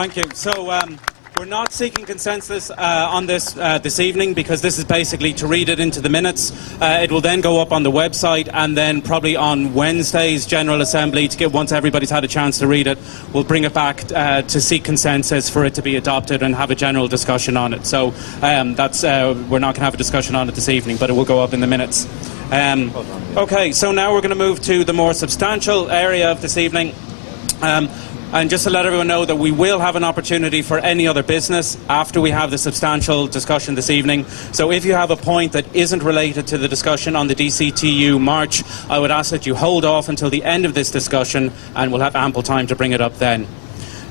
Thank you. So we're not seeking consensus on this this evening, because this is basically to read it into the minutes. It will then go up on the website, and then probably on Wednesday's General Assembly, once everybody's had a chance to read it, we'll bring it back to seek consensus for it to be adopted and have a general discussion on it. So that's we're not going to have a discussion on it this evening, but it will go up in the minutes. Okay, so now we're going to move to the more substantial area of this evening. And just to let everyone know that we will have an opportunity for any other business after we have the substantial discussion this evening. So if you have a point that isn't related to the discussion on the DCTU March, I would ask that you hold off until the end of this discussion, and we'll have ample time to bring it up then.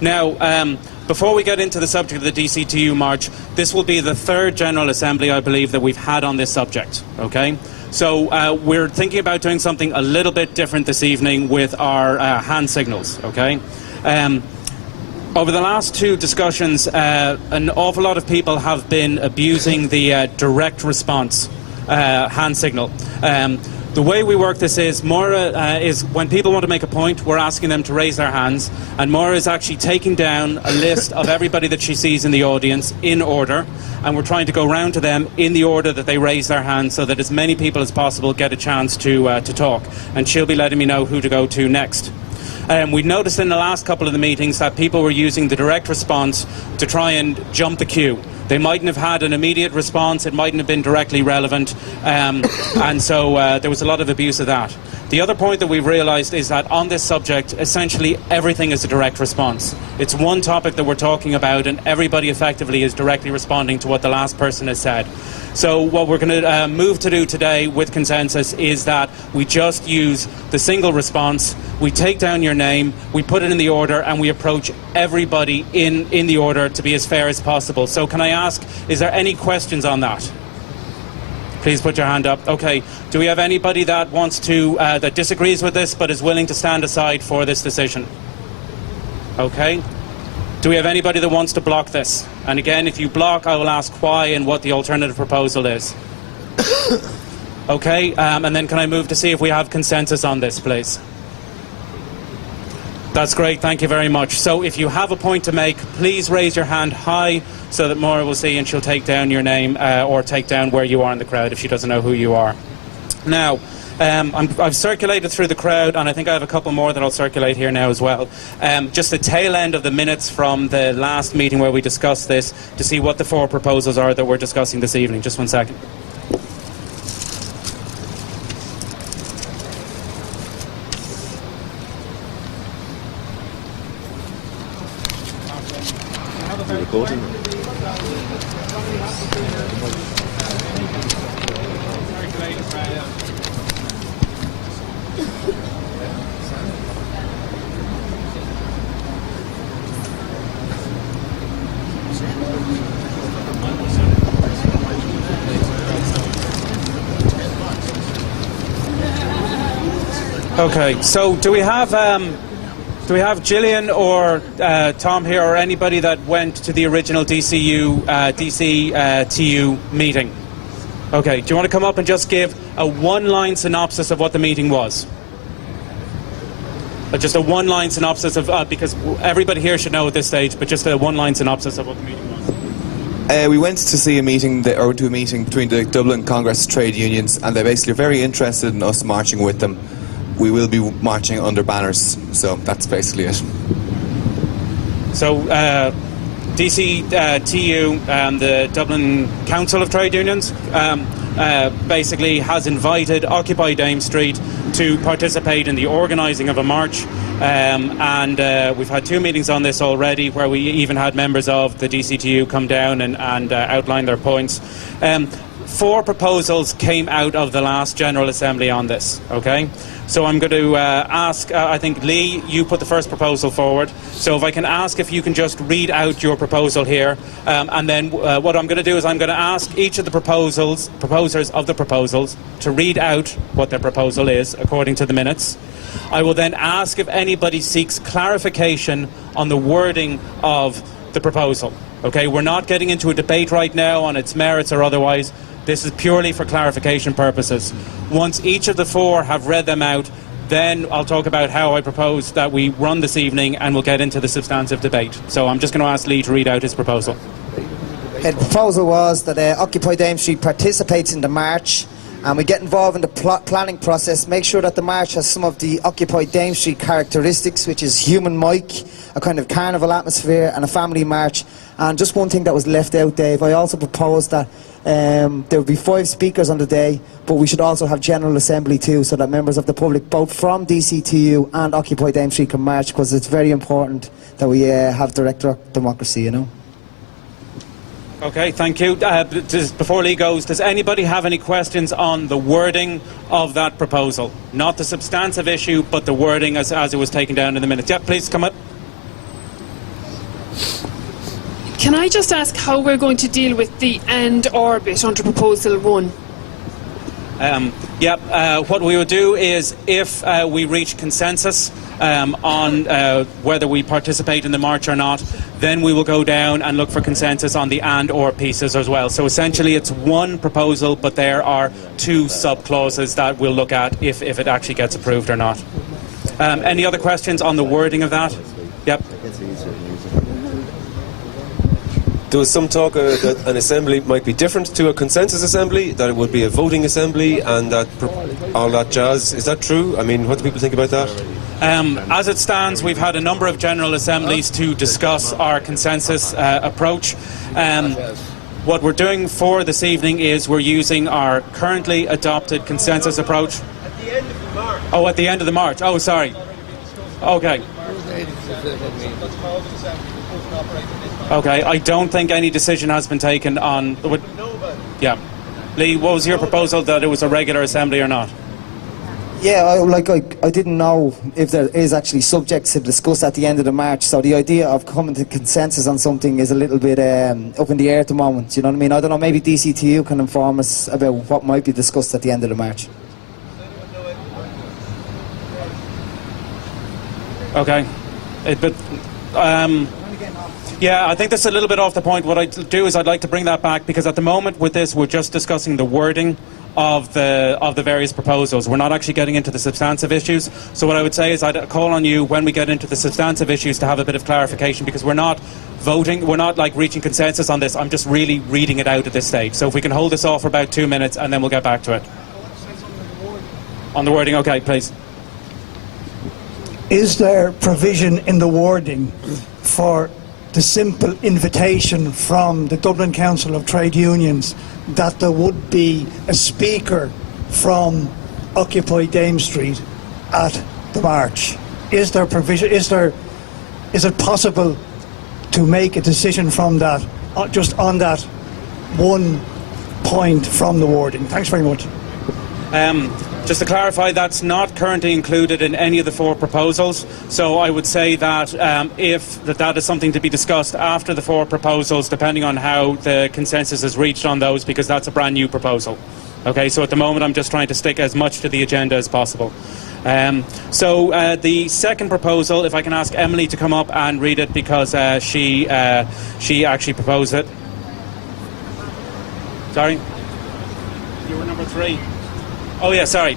Now, before we get into the subject of the DCTU March, this will be the third General Assembly, I believe, that we've had on this subject, okay? So we're thinking about doing something a little bit different this evening with our hand signals, okay? Over the last two discussions, an awful lot of people have been abusing the direct response hand signal. The way we work this is, Maura is, when people want to make a point, we're asking them to raise their hands, and Maura is actually taking down a list of everybody that she sees in the audience in order, and we're trying to go round to them in the order that they raise their hands, so that as many people as possible get a chance to talk, and she'll be letting me know who to go to next. We noticed in the last couple of the meetings that people were using the direct response to try and jump the queue. They mightn't have had an immediate response, it mightn't have been directly relevant, and so there was a lot of abuse of that. The other point that we've realised is that on this subject, essentially everything is a direct response. It's one topic that we're talking about, and everybody effectively is directly responding to what the last person has said. So what we're going to move to do today with consensus is that we just use the single response, we take down your name, we put it in the order, and we approach everybody in the order to be as fair as possible. So can I ask, is there any questions on that? Please put your hand up. Okay. Do we have anybody that wants to, that disagrees with this but is willing to stand aside for this decision? Okay. Do we have anybody that wants to block this? And again, if you block, I will ask why and what the alternative proposal is. Okay. And then can I move to see if we have consensus on this, please? That's great. Thank you very much. So if you have a point to make, please raise your hand high so that Maura will see and she'll take down your name or take down where you are in the crowd if she doesn't know who you are. Now, I've circulated through the crowd, and I think I have a couple more that I'll circulate here now as well. Just the tail end of the minutes from the last meeting where we discussed this to see what the four proposals are that we're discussing this evening. Just one second. Recording. Okay, so do we have Gillian or Tom here, or anybody that went to the original DCTU meeting? Okay, do you want to come up and just give a one-line synopsis of what the meeting was? Just a one-line synopsis of, because everybody here should know at this stage, but just a one-line synopsis of what the meeting was. We went to see a meeting, or to a meeting between the Dublin Congress trade unions, and they're basically very interested in us marching with them. We will be marching under banners, so that's basically it. So DCTU, the Dublin Council of Trade Unions, basically has invited Occupy Dame Street to participate in the organising of a march, and we've had two meetings on this already, where we even had members of the DCTU come down and outline their points. Four proposals came out of the last General Assembly on this, okay? So I'm going to ask, I think, Lee, you put the first proposal forward. So if I can ask if you can just read out your proposal here. And then what I'm going to do is I'm going to ask each of the proposers of the proposals to read out what their proposal is, according to the minutes. I will then ask if anybody seeks clarification on the wording of the proposal. Okay, we're not getting into a debate right now on its merits or otherwise. This is purely for clarification purposes. Once each of the four have read them out, Then I'll talk about how I propose that we run this evening, and we'll get into the substantive debate. So I'm just going to ask Lee to read out his proposal. The proposal was that Occupy Dame Street participates in the march, and we get involved in the planning process, make sure that the march has some of the Occupy Dame Street characteristics, which is human mic, a kind of carnival atmosphere, and a family march. And just one thing that was left out, Dave, I also proposed that there would be 5 speakers on the day, but we should also have General Assembly too, so that members of the public, both from DCTU and Occupy Dame Street, can march, because it's very important that we have direct democracy, you know. Okay, thank you. Before Lee goes, does anybody have any questions on the wording of that proposal? Not the substantive issue, but the wording as it was taken down in the minutes. Yeah, please come up. Can I just ask how we're going to deal with the and or bit under Proposal 1? What we would do is, if we reach consensus on whether we participate in the march or not, then we will go down and look for consensus on the and or pieces as well. So essentially it's one proposal, but there are 2 sub-clauses that we'll look at if it actually gets approved or not. Any other questions on the wording of that? Yep. There was some talk that an assembly might be different to a consensus assembly, that it would be a voting assembly, and that all that jazz. Is that true? I mean, what do people think about that? As it stands, we've had a number of general assemblies to discuss our consensus approach. What we're doing for this evening is we're using our currently adopted consensus approach. At the end of the March. Oh, at the end of the March. Oh, sorry. Okay. Okay, I don't think any decision has been taken on... Yeah. Lee, what was your proposal, that it was a regular assembly or not? Yeah, I didn't know if there is actually subjects to discuss at the end of the march, so the idea of coming to consensus on something is a little bit up in the air at the moment, you know what I mean? I don't know, maybe DCTU can inform us about what might be discussed at the end of the march. Okay. Yeah, I think that's a little bit off the point. What I'd do is I'd like to bring that back, because at the moment with this we're just discussing the wording of the various proposals. We're not actually getting into the substantive issues. So what I would say is I'd call on you when we get into the substantive issues to have a bit of clarification, because we're not voting, we're not like reaching consensus on this. I'm just really reading it out at this stage. So if we can hold this off for about 2 minutes and then we'll get back to it. On the wording, okay, please. Is there provision in the wording for the simple invitation from the Dublin Council of Trade Unions that there would be a speaker from Occupy Dame Street at the march? Is there provision? Is it possible to make a decision from that, just on that one point from the wording? Thanks very much. Just to clarify, that's not currently included in any of the 4 proposals. So I would say that if that is something to be discussed after the 4 proposals, depending on how the consensus is reached on those, because that's a brand new proposal. Okay, so at the moment I'm just trying to stick as much to the agenda as possible. The second proposal, if I can ask Emily to come up and read it, because she actually proposed it. Sorry? You were number 3. Oh yeah, sorry.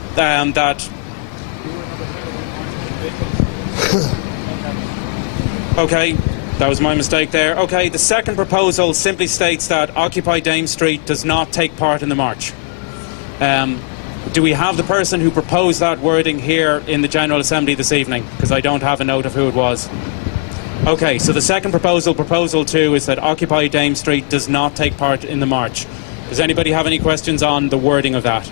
Okay, that was my mistake there. Okay, the second proposal simply states that Occupy Dame Street does not take part in the march. Do we have the person who proposed that wording here in the General Assembly this evening? Because I don't have a note of who it was. Okay, so the second proposal, Proposal 2, is that Occupy Dame Street does not take part in the march. Does anybody have any questions on the wording of that?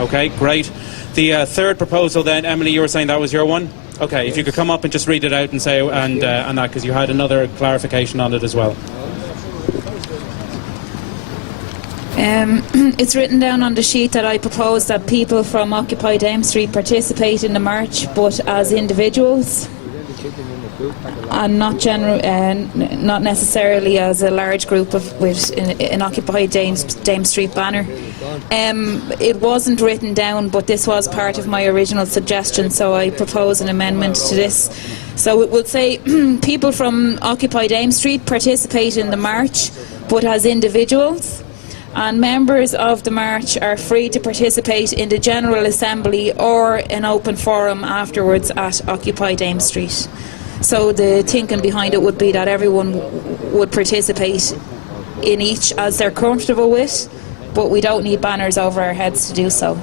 Okay, great. The third proposal then, Emily, you were saying that was your one? Okay, if you could come up and just read it out and say and that, because you had another clarification on it as well. It's written down on the sheet that I propose that people from Occupy Dame Street participate in the march, but as individuals, and not necessarily as a large group with an Occupy Dame Street banner. It wasn't written down, but this was part of my original suggestion, so I propose an amendment to this. So it would say people from Occupy Dame Street participate in the march, but as individuals, And members of the march are free to participate in the General Assembly or an open forum afterwards at Occupy Dame Street. So the thinking behind it would be that everyone would participate in each as they're comfortable with, but we don't need banners over our heads to do so.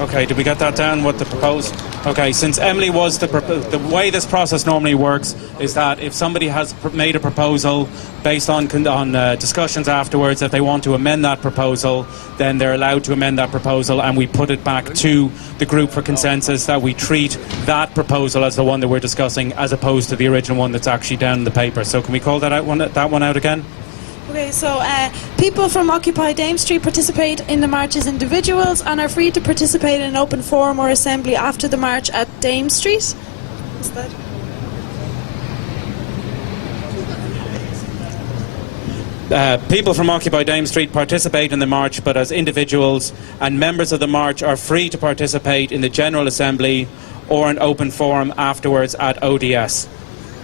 Okay, did we get that down, what the proposed? Okay, since Emily was the way this process normally works is that if somebody has made a proposal based on discussions afterwards, if they want to amend that proposal, then they're allowed to amend that proposal, and we put it back to the group for consensus that we treat that proposal as the one that we're discussing as opposed to the original one that's actually down in the paper. So can we call that one out again? Okay, so people from Occupy Dame Street participate in the march as individuals and are free to participate in an open forum or assembly after the march at Dame Street. Is that? People from Occupy Dame Street participate in the march, but as individuals, and members of the march are free to participate in the General Assembly or an open forum afterwards at ODS.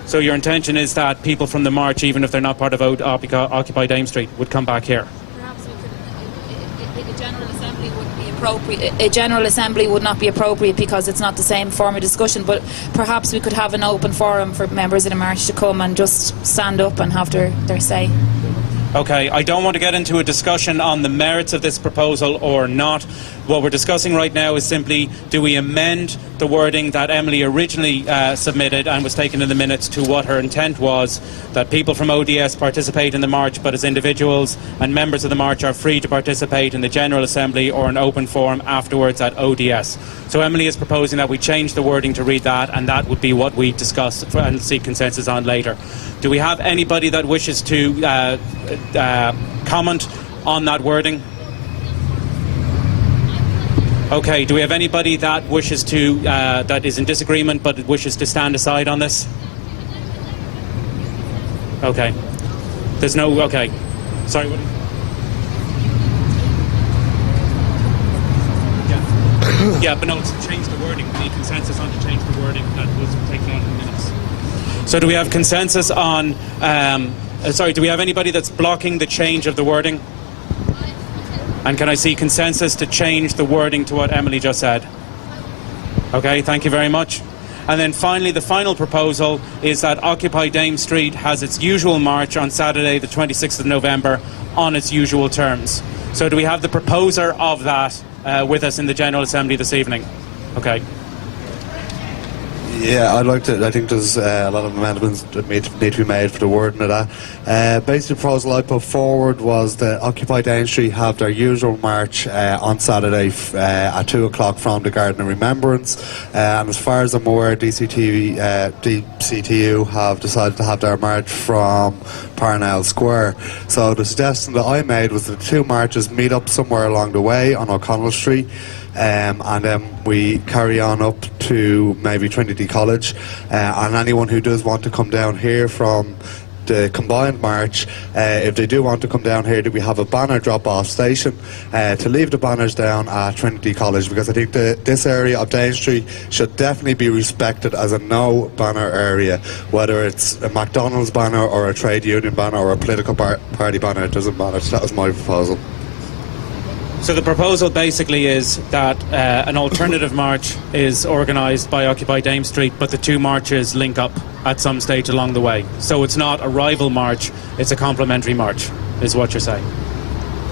So your intention is that people from the march, even if they're not part of Occupy Dame Street, would come back here? Perhaps a General Assembly would be appropriate. A General Assembly would not be appropriate because it's not the same form of discussion, but perhaps we could have an open forum for members of the march to come and just stand up and have their say. Okay, I don't want to get into a discussion on the merits of this proposal or not. What we're discussing right now is simply, do we amend the wording that Emily originally submitted and was taken in the minutes to what her intent was, that people from ODS participate in the march, but as individuals, and members of the march are free to participate in the General Assembly or an open forum afterwards at ODS. So Emily is proposing that we change the wording to read that, and that would be what we discuss and seek consensus on later. Do we have anybody that wishes to comment on that wording? Okay, do we have anybody that wishes to, that is in disagreement but wishes to stand aside on this? Okay. There's no, okay. Sorry, what? Yeah, but no, to change the wording. We need consensus on to change the wording that was taken out in the minutes. So do we have consensus on, do we have anybody that's blocking the change of the wording? And can I see consensus to change the wording to what Emily just said? Okay, thank you very much. And then finally, the final proposal is that Occupy Dame Street has its usual march on Saturday, the 26th of November, on its usual terms. So do we have the proposer of that with us in the General Assembly this evening? Okay. Yeah, I'd like to. I think there's a lot of amendments that need to be made for the wording of that. Basically, the proposal I put forward was that Occupy Dame Street have their usual march on Saturday at 2 o'clock from the Garden of Remembrance. And as far as I'm aware, DCTU have decided to have their march from Parnell Square. So the suggestion that I made was that the two marches meet up somewhere along the way on O'Connell Street. And then we carry on up to maybe Trinity College, and anyone who does want to come down here from the combined march, if they do want to come down here, we have a banner drop-off station to leave the banners down at Trinity College, because I think this area of Dame Street should definitely be respected as a no-banner area, whether it's a McDonald's banner or a trade union banner or a political party banner, it doesn't matter. So that was my proposal. So the proposal basically is that an alternative march is organised by Occupy Dame Street, but the two marches link up at some stage along the way. So it's not a rival march, it's a complementary march, is what you're saying.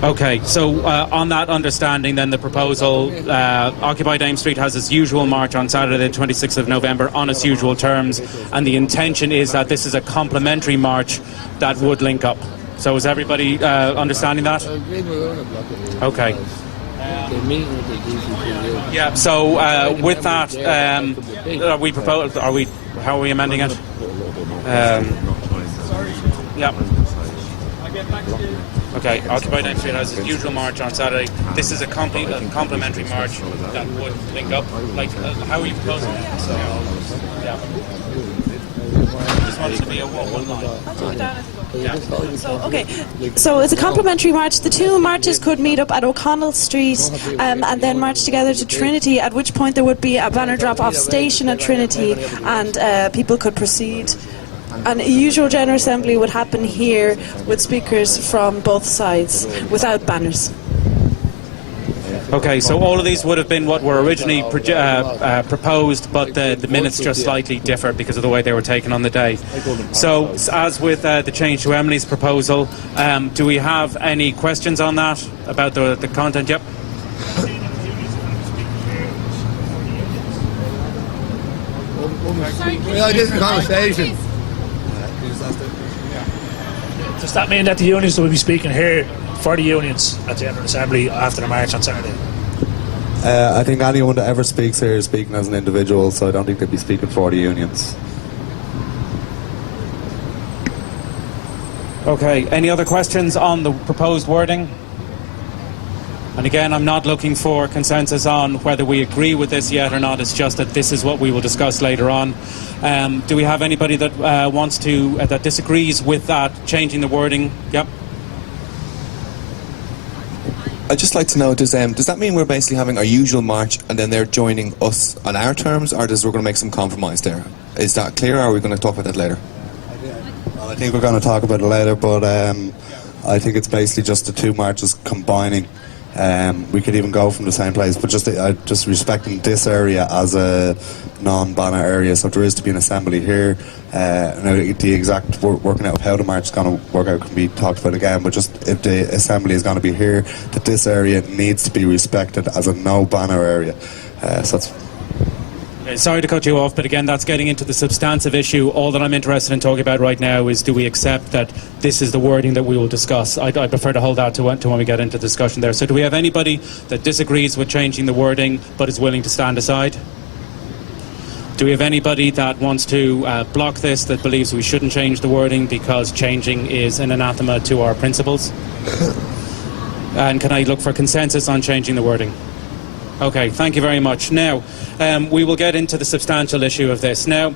Okay, so on that understanding then, the proposal, Occupy Dame Street has its usual march on Saturday the 26th of November on its usual terms, and the intention is that this is a complementary march that would link up. So is everybody understanding that? Okay. Yeah. So with that, how are we amending it? Yeah. Okay. Occupy Dame Street has its usual march on Saturday. This is a complementary march that would link up. Like, how are you proposing it? So, yeah. Just wanted to be a one line. Yeah. So it's a complementary march. The two marches could meet up at O'Connell Street and then march together to Trinity, at which point there would be a banner drop-off station at Trinity, and people could proceed And a usual General Assembly would happen here with speakers from both sides, without banners. Okay, so all of these would have been what were originally proposed, but the minutes just slightly differ because of the way they were taken on the day. So, as with the change to Emily's proposal, do we have any questions on that, about the content? Yep. Does that mean that the unions will be speaking here for the unions at the General Assembly after the march on Saturday? I think anyone that ever speaks here is speaking as an individual, so I don't think they'd be speaking for the unions. Okay, any other questions on the proposed wording? And again, I'm not looking for consensus on whether we agree with this yet or not. It's just that this is what we will discuss later on. Do we have anybody that wants to that disagrees with that changing the wording? Yep. I'd just like to know, does that mean we're basically having our usual march and then they're joining us on our terms, or we're going to make some compromise there? Is that clear, or are we going to talk about that later? Well, I think we're going to talk about it later, but I think it's basically just the two marches combining. We could even go from the same place, but just respecting this area as a non-banner area, so if there is to be an assembly here, now the exact working out of how the march is going to work out can be talked about again, but just if the assembly is going to be here, that this area needs to be respected as a no-banner area. So that's... Sorry to cut you off, but again, that's getting into the substantive issue. All that I'm interested in talking about right now is, do we accept that this is the wording that we will discuss? I prefer to hold that to when we get into discussion there. So do we have anybody that disagrees with changing the wording but is willing to stand aside? Do we have anybody that wants to block this, that believes we shouldn't change the wording because changing is an anathema to our principles? And can I look for consensus on changing the wording? Okay, thank you very much. Now, we will get into the substantial issue of this. Now,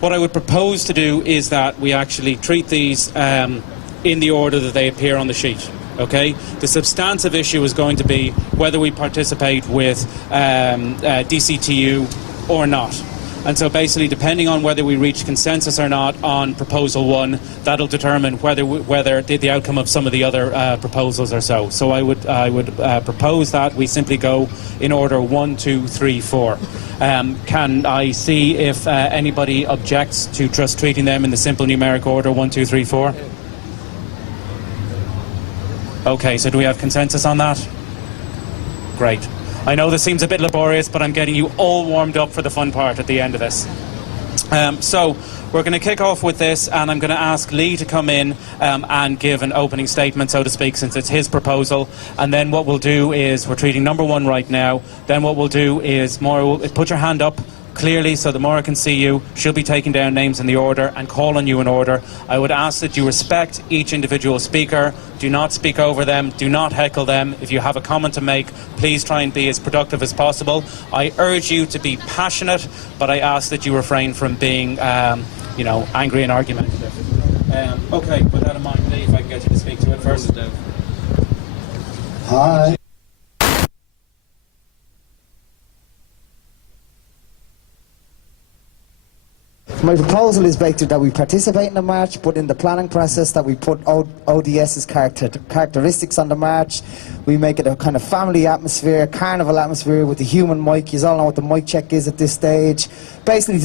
what I would propose to do is that we actually treat these in the order that they appear on the sheet. Okay? The substantive issue is going to be whether we participate with DCTU or not. And so basically, depending on whether we reach consensus or not on Proposal 1, that'll determine whether the outcome of some of the other proposals or so. So I would propose that we simply go in order 1, 2, 3, 4. Can I see if anybody objects to just treating them in the simple numeric order 1, 2, 3, 4? Okay, so do we have consensus on that? Great. I know this seems a bit laborious, but I'm getting you all warmed up for the fun part at the end of this. So we're going to kick off with this, and I'm going to ask Lee to come in and give an opening statement, so to speak, since it's his proposal. And then what we'll do is, we're treating number 1 right now. Then what we'll do is, Maura, put your hand up clearly so that Maura can see you. She'll be taking down names in the order and call on you in order. I would ask that you respect each individual speaker. Do not speak over them. Do not heckle them. If you have a comment to make, please try and be as productive as possible. I urge you to be passionate, but I ask that you refrain from being, angry and argumentative. Okay, with that in mind, Lee, if I can get you to speak to it first. Hi. My proposal is basically that we participate in the march, but in the planning process that we put ODS's characteristics on the march. We make it a kind of family atmosphere, carnival atmosphere with the human mic. You all know what the mic check is at this stage. Basically,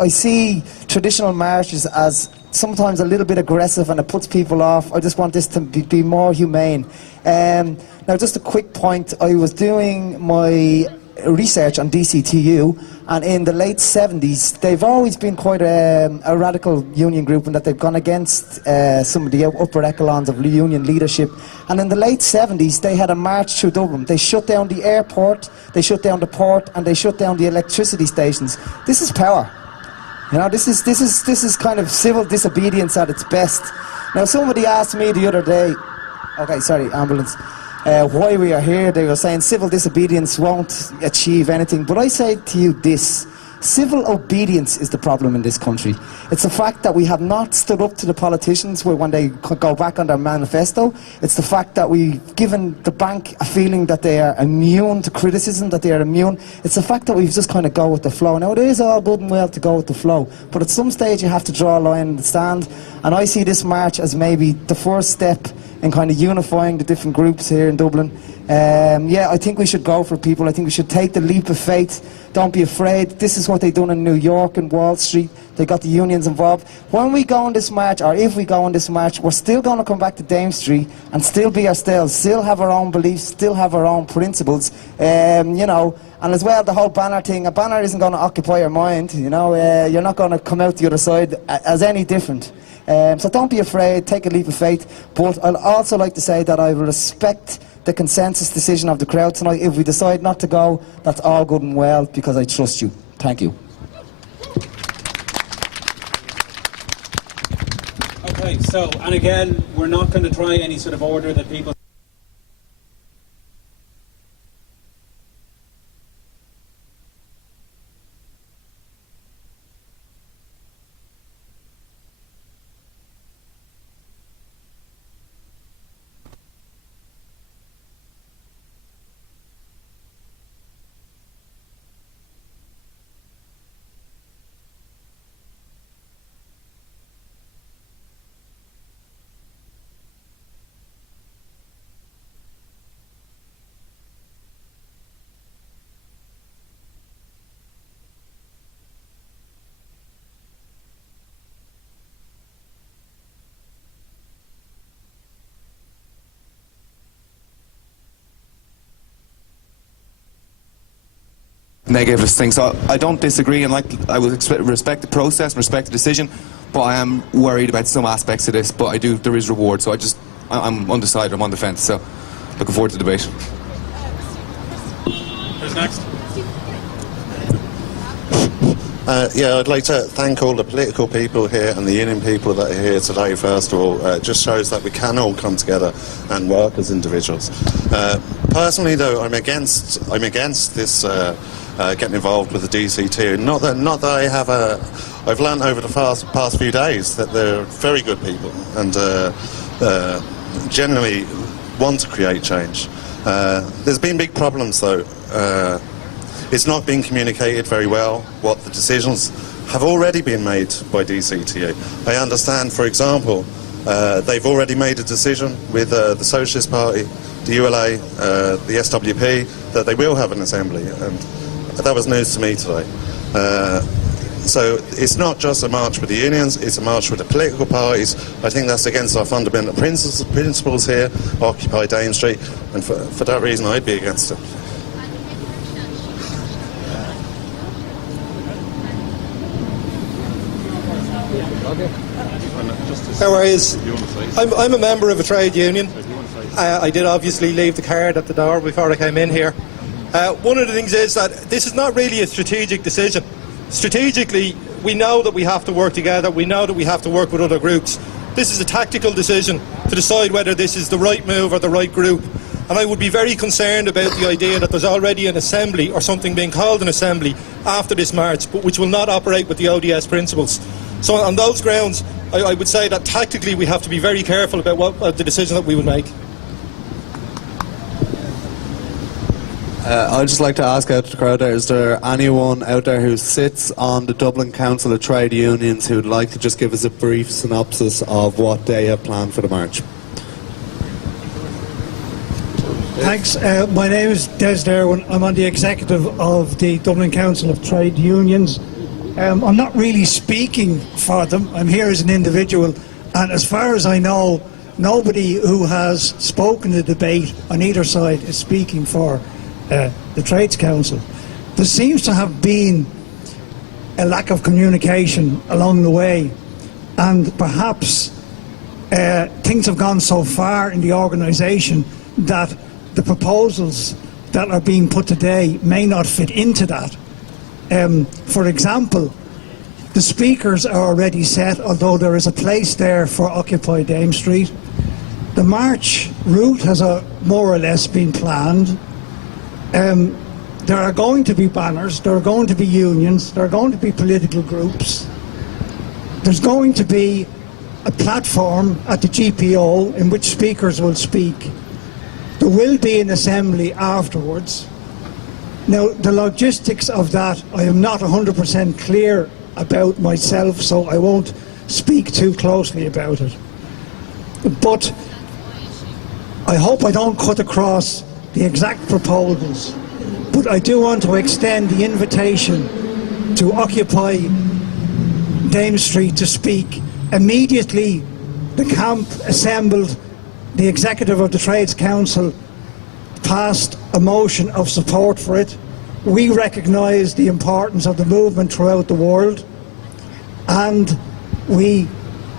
I see traditional marches as sometimes a little bit aggressive and it puts people off. I just want this to be more humane. Now, just a quick point. I was doing my research on DCTU, and in the late 70s they've always been quite a radical union group in that they've gone against some of the upper echelons of union leadership. And in the late 70s they had a march through Dublin. They shut down the airport, they shut down the port, and they shut down the electricity stations. This is power. You know, this is kind of civil disobedience at its best. Now, somebody asked me the other day, okay, sorry, ambulance, why we are here. They were saying civil disobedience won't achieve anything. But I say to you this, Civil obedience is the problem in this country. It's the fact that we have not stood up to the politicians when they go back on their manifesto. It's the fact that we've given the bank a feeling that they are immune to criticism, that they are immune. It's the fact that we've just kind of go with the flow. Now, it is all good and well to go with the flow, but at some stage you have to draw a line in the sand, and I see this march as maybe the first step in kind of unifying the different groups here in Dublin. Yeah, I think we should go for people. I think we should take the leap of faith. Don't be afraid. This is what they done in New York and Wall Street. They got the unions involved. When we go on this march, or if we go on this march, we're still going to come back to Dame Street and still be ourselves, still have our own beliefs, still have our own principles. You know, and as well, the whole banner thing, a banner isn't going to occupy your mind. You know, you're not going to come out the other side as any different. So don't be afraid, take a leap of faith. But I'd also like to say that I respect the consensus decision of the crowd tonight. If we decide not to go, that's all good and well, because I trust you. Thank you. Okay, so, and again, we're not going to try any sort of order that people... Negative things. So I don't disagree, and I will respect the process, respect the decision, but I am worried about some aspects of this. But there is reward, so I'm undecided. I'm on the fence. So looking forward to the debate. Who's next? Yeah, I'd like to thank all the political people here and the union people that are here today. First of all, it just shows that we can all come together and work as individuals. Personally, though, I'm against this getting involved with the DCTU. Not that I have I've learned over the past few days that they're very good people and generally want to create change. There's been big problems, though. It's not been communicated very well what the decisions have already been made by DCTU. I understand, for example, they've already made a decision with the Socialist Party, the ULA, the SWP, that they will have an assembly, and that was news to me today. So it's not just a march with the unions, it's a march with the political parties. I think that's against our fundamental principles here, Occupy Dame Street, and for that reason I'd be against it. How are you? I'm a member of a trade union. I did obviously leave the card at the door before I came in here. One of the things is that this is not really a strategic decision. Strategically, we know that we have to work together. We know that we have to work with other groups. This is a tactical decision to decide whether this is the right move or the right group. And I would be very concerned about the idea that there's already an assembly or something being called an assembly after this march, but which will not operate with the ODS principles. So on those grounds, I would say that tactically we have to be very careful about what the decision that we would make. I'd just like to ask out to the crowd there, is there anyone out there who sits on the Dublin Council of Trade Unions who would like to just give us a brief synopsis of what they have planned for the march? Thanks. My name is Des Derwin. I'm on the executive of the Dublin Council of Trade Unions. I'm not really speaking for them. I'm here as an individual, and as far as I know, nobody who has spoken in the debate on either side is speaking for the Trades Council. There seems to have been a lack of communication along the way, and perhaps things have gone so far in the organisation that the proposals that are being put today may not fit into that. For example, the speakers are already set, although there is a place there for Occupy Dame Street. The march route has more or less been planned. there are going to be banners, there are going to be unions, there are going to be political groups. There's going to be a platform at the GPO in which speakers will speak. There will be an assembly afterwards. Now, the logistics of that, I am not 100% clear about myself, so I won't speak too closely about it. But I hope I don't cut across the exact proposals, but I do want to extend the invitation to Occupy Dame Street to speak. Immediately the camp assembled, the executive of the Trades Council passed a motion of support for it. We recognise the importance of the movement throughout the world, and we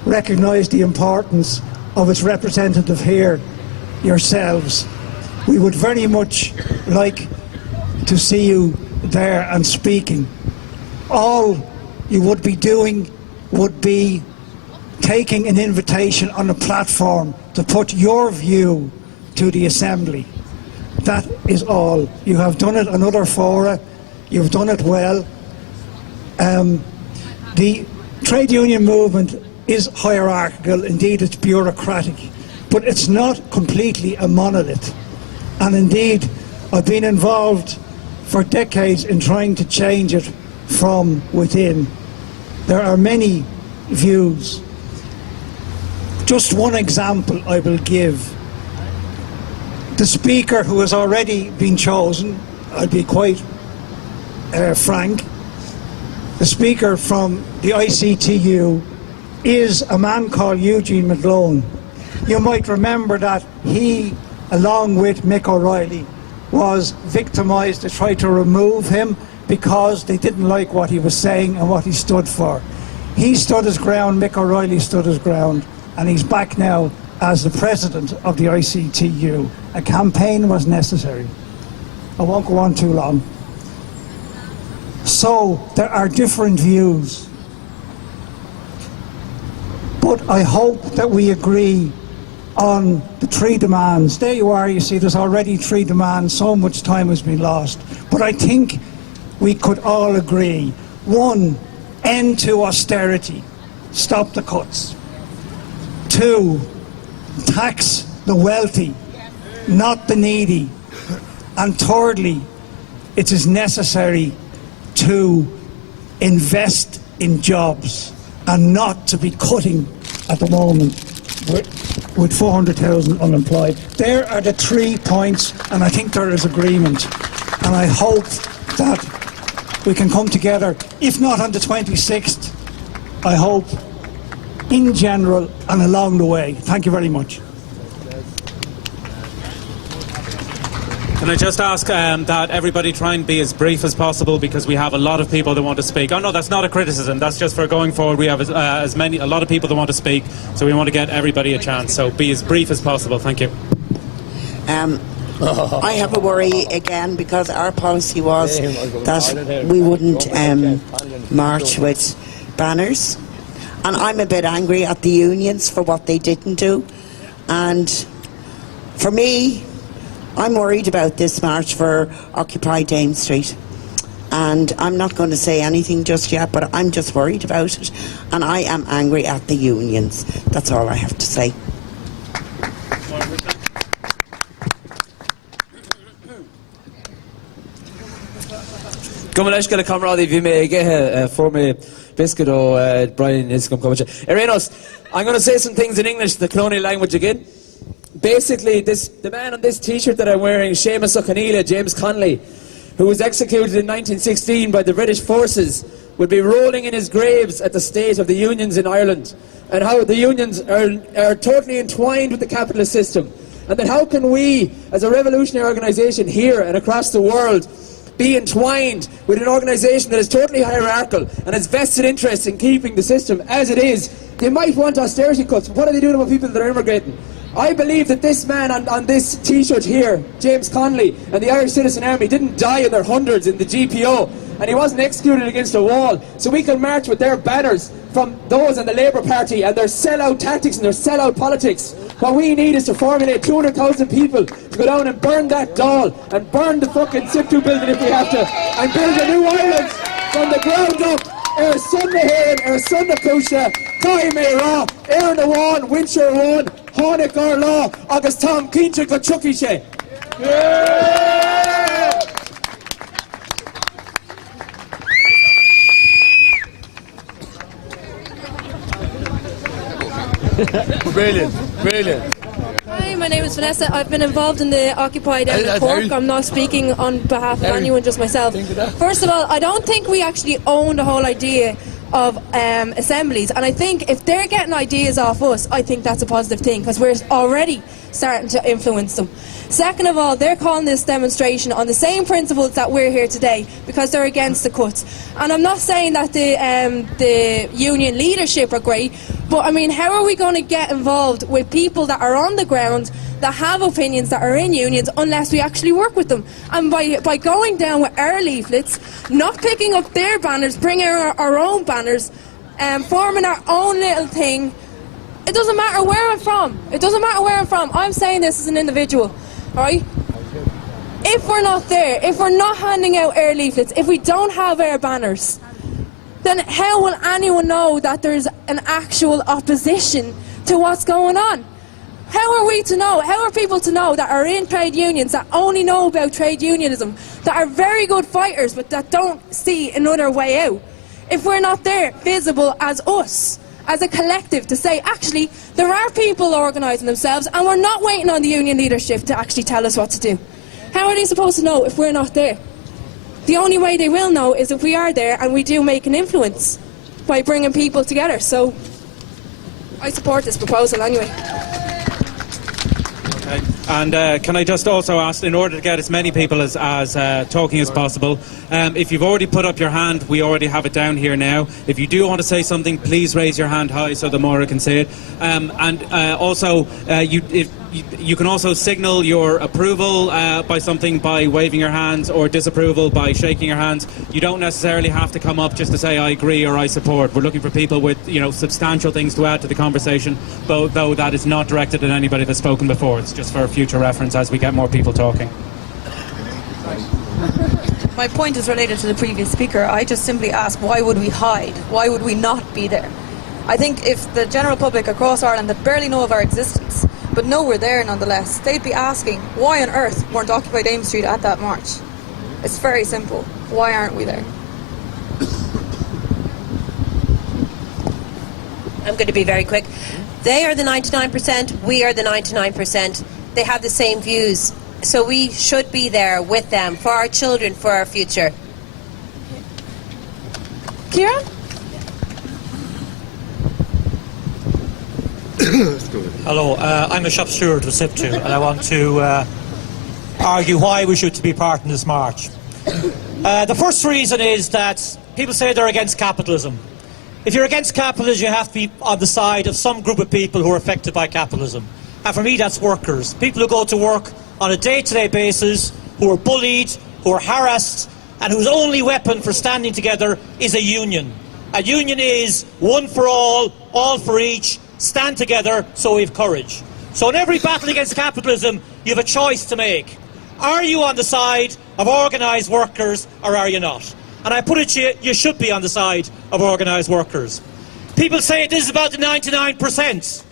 recognise the importance of its representative here, yourselves. We would very much like to see you there and speaking. All you would be doing would be taking an invitation on a platform to put your view to the Assembly. That is all. You have done it on other fora, you've done it well. The trade union movement is hierarchical, indeed it's bureaucratic, but it's not completely a monolith. And indeed, I've been involved for decades in trying to change it from within. There are many views. Just one example I will give. The speaker who has already been chosen, I'll be quite frank, the speaker from the ICTU is a man called Eugene McGlone. You might remember that he, along with Mick O'Reilly, was victimised to try to remove him because they didn't like what he was saying and what he stood for. He stood his ground, Mick O'Reilly stood his ground, and he's back now as the president of the ICTU. A campaign was necessary. I won't go on too long. So there are different views, but I hope that we agree on the three demands. There you are, you see there's already three demands, so much time has been lost. But I think we could all agree. One, end to austerity, stop the cuts. Two, tax the wealthy, not the needy. And thirdly, it is necessary to invest in jobs and not to be cutting at the moment with 400,000 unemployed. There are the 3 points, and I think there is agreement. And I hope that we can come together, if not on the 26th, I hope in general and along the way. Thank you very much. Can I just ask that everybody try and be as brief as possible, because we have a lot of people that want to speak. Oh no, that's not a criticism. That's just for going forward. We have a lot of people that want to speak, so we want to get everybody a chance. So be as brief as possible. Thank you. I have a worry again, because our policy was that we wouldn't march with banners, and I'm a bit angry at the unions for what they didn't do. And for me, I'm worried about this march for Occupy Dame Street, and I'm not going to say anything just yet, but I'm just worried about it, and I am angry at the unions. That's all I have to say. Come leis go le camrádaí bhí mé ag formé biscuit ó Brian is come Irenos, I'm going to say some things in English, the colonial language again. Basically, the man on this t-shirt that I'm wearing, Seamus O'Conneilla, James Connolly, who was executed in 1916 by the British forces, would be rolling in his graves at the state of the unions in Ireland, and how the unions are totally entwined with the capitalist system, and that how can we, as a revolutionary organisation here and across the world, be entwined with an organisation that is totally hierarchical and has vested interests in keeping the system as it is. They might want austerity cuts, but what are they doing about people that are immigrating? I believe that this man on this T-shirt here, James Connolly, and the Irish Citizen Army didn't die in their hundreds in the GPO, and he wasn't executed against a wall. So we can march with their banners from those in the Labour Party and their sell-out tactics and their sell-out politics. What we need is to formulate 200,000 people to go down and burn that Dáil and burn the fucking SIPTU building if we have to, and build a new Ireland from the ground up. Sunday Héan, Sunday Cúisha, Táim é Rá, Éireann Amháin, Winshire Amháin, Tháinig Gar Lá, agus Tom Cínte go Chucky sé. Brilliant, brilliant. Hi, my name is Vanessa. I've been involved in the Occupy down in Cork. I'm not speaking on behalf of anyone, just myself. First of all, I don't think we actually own the whole idea of assemblies, and I think if they're getting ideas off us, I think that's a positive thing, because we're already starting to influence them. Second of all, they're calling this demonstration on the same principles that we're here today, because they're against the cuts. And I'm not saying that the union leadership are great, but I mean, how are we going to get involved with people that are on the ground, that have opinions, that are in unions, unless we actually work with them? And by going down with our leaflets, not picking up their banners, bringing our own banners, forming our own little thing, it doesn't matter where I'm from. It doesn't matter where I'm from. I'm saying this as an individual, right? If we're not there, if we're not handing out our leaflets, if we don't have our banners, then how will anyone know that there's an actual opposition to what's going on? How are we to know? How are people to know that are in trade unions, that only know about trade unionism, that are very good fighters but that don't see another way out, if we're not there visible as us, as a collective, to say, actually, there are people organising themselves and we're not waiting on the union leadership to actually tell us what to do? How are they supposed to know if we're not there? The only way they will know is if we are there and we do make an influence by bringing people together. So I support this proposal anyway. Okay. And can I just also ask, in order to get as many people as talking as possible, if you've already put up your hand, we already have it down here now. If you do want to say something, please raise your hand high so the Maura can see it. Also, you can also signal your approval by waving your hands, or disapproval by shaking your hands. You don't necessarily have to come up just to say I agree or I support. We're looking for people with substantial things to add to the conversation, though that is not directed at anybody that's spoken before. It's just for future reference as we get more people talking. My point is related to the previous speaker. I just simply ask, why would we hide? Why would we not be there? I think if the general public across Ireland that barely know of our existence, but know we're there nonetheless, they'd be asking, why on earth weren't Occupy Dame Street at that march? It's very simple. Why aren't we there? I'm going to be very quick. They are the 99%, we are the 99%. They have the same views. So we should be there with them, for our children, for our future. Kieran? Hello, I'm a shop steward with SIPTU, and I want to argue why we should be part in this march. The first reason is that people say they're against capitalism. If you're against capitalism, you have to be on the side of some group of people who are affected by capitalism. And for me, that's workers. People who go to work on a day-to-day basis, who are bullied, who are harassed, and whose only weapon for standing together is a union. A union is one for all for each, stand together so we have courage. So in every battle against capitalism, you have a choice to make. Are you on the side of organised workers, or are you not? And I put it to you, you should be on the side of organised workers. People say this is about the 99%.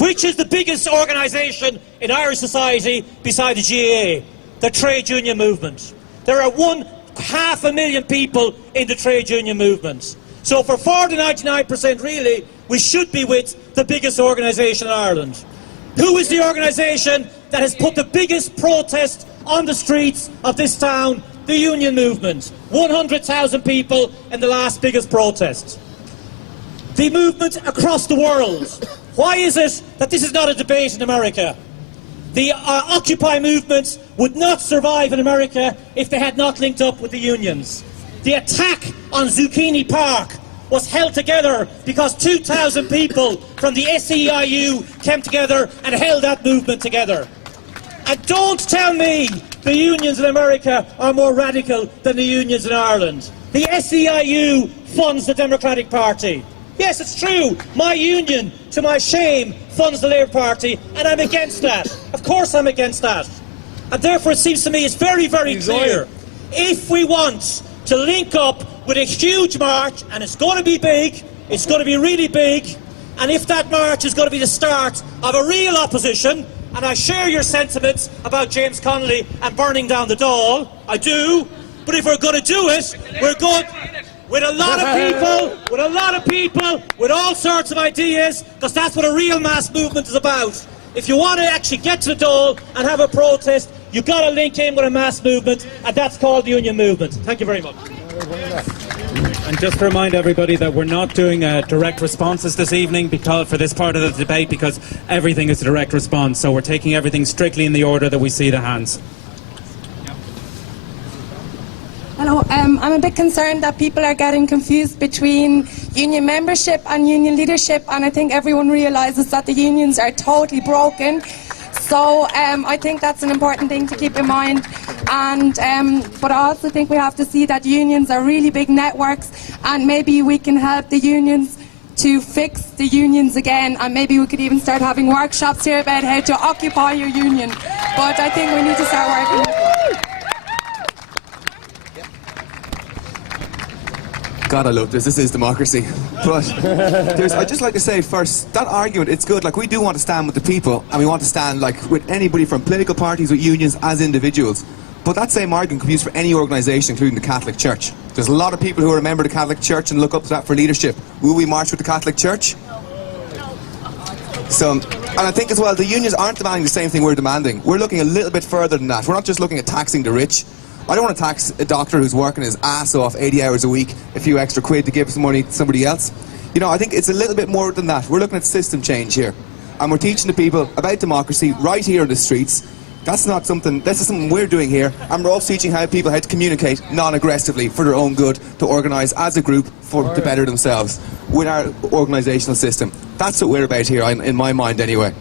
Which is the biggest organisation in Irish society beside the GAA? The trade union movement. There are 500,000 people in the trade union movement. So for 99% really, we should be with the biggest organisation in Ireland. Who is the organisation that has put the biggest protest on the streets of this town? The union movement. 100,000 people in the last biggest protest. The movement across the world. Why is it that this is not a debate in America? The Occupy movement would not survive in America if they had not linked up with the unions. The attack on Zucchini Park was held together because 2,000 people from the SEIU came together and held that movement together. And don't tell me the unions in America are more radical than the unions in Ireland. The SEIU funds the Democratic Party. Yes, it's true. My union, to my shame, funds the Labour Party, and I'm against that. Of course I'm against that. And therefore it seems to me it's very, very clear. If we want to link up with a huge march, and it's going to be big, it's going to be really big, and if that march is going to be the start of a real opposition, and I share your sentiments about James Connolly and burning down the Dáil, I do, but if we're going to do it, we're going with a lot of people, with all sorts of ideas, because that's what a real mass movement is about. If you want to actually get to the Dáil and have a protest, you've got to link in with a mass movement, and that's called the union movement. Thank you very much. And just to remind everybody that we're not doing direct responses this evening for this part of the debate, because everything is a direct response, so we're taking everything strictly in the order that we see the hands. Hello, I'm a bit concerned that people are getting confused between union membership and union leadership, and I think everyone realises that the unions are totally broken. So I think that's an important thing to keep in mind. And but I also think we have to see that unions are really big networks, and maybe we can help the unions to fix the unions again, and maybe we could even start having workshops here about how to occupy your union. But I think we need to start working. God, I love this. This is democracy. But I'd just like to say first, that argument, it's good. Like, we do want to stand with the people, and we want to stand, like, with anybody from political parties, with unions, as individuals. But that same argument can be used for any organisation, including the Catholic Church. There's a lot of people who are a member of the Catholic Church and look up to that for leadership. Will we march with the Catholic Church? So, and I think as well, the unions aren't demanding the same thing we're demanding. We're looking a little bit further than that. We're not just looking at taxing the rich. I don't want to tax a doctor who's working his ass off 80 hours a week, a few extra quid to give some money to somebody else. You know, I think it's a little bit more than that. We're looking at system change here. And we're teaching the people about democracy right here in the streets. That's not something, this is something we're doing here. And we're also teaching how to communicate non-aggressively for their own good, to organise as a group to better themselves with our organisational system. That's what we're about here, in my mind anyway.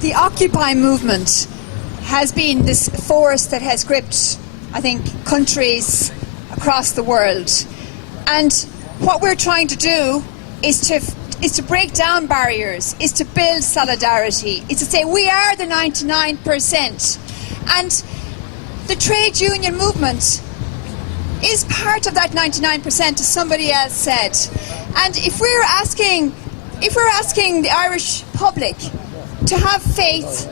The Occupy movement has been this force that has gripped, I think, countries across the world. And what we're trying to do is to break down barriers, is to build solidarity, is to say we are the 99%. And the trade union movement is part of that 99%, as somebody else said. And if we're asking the Irish public to have faith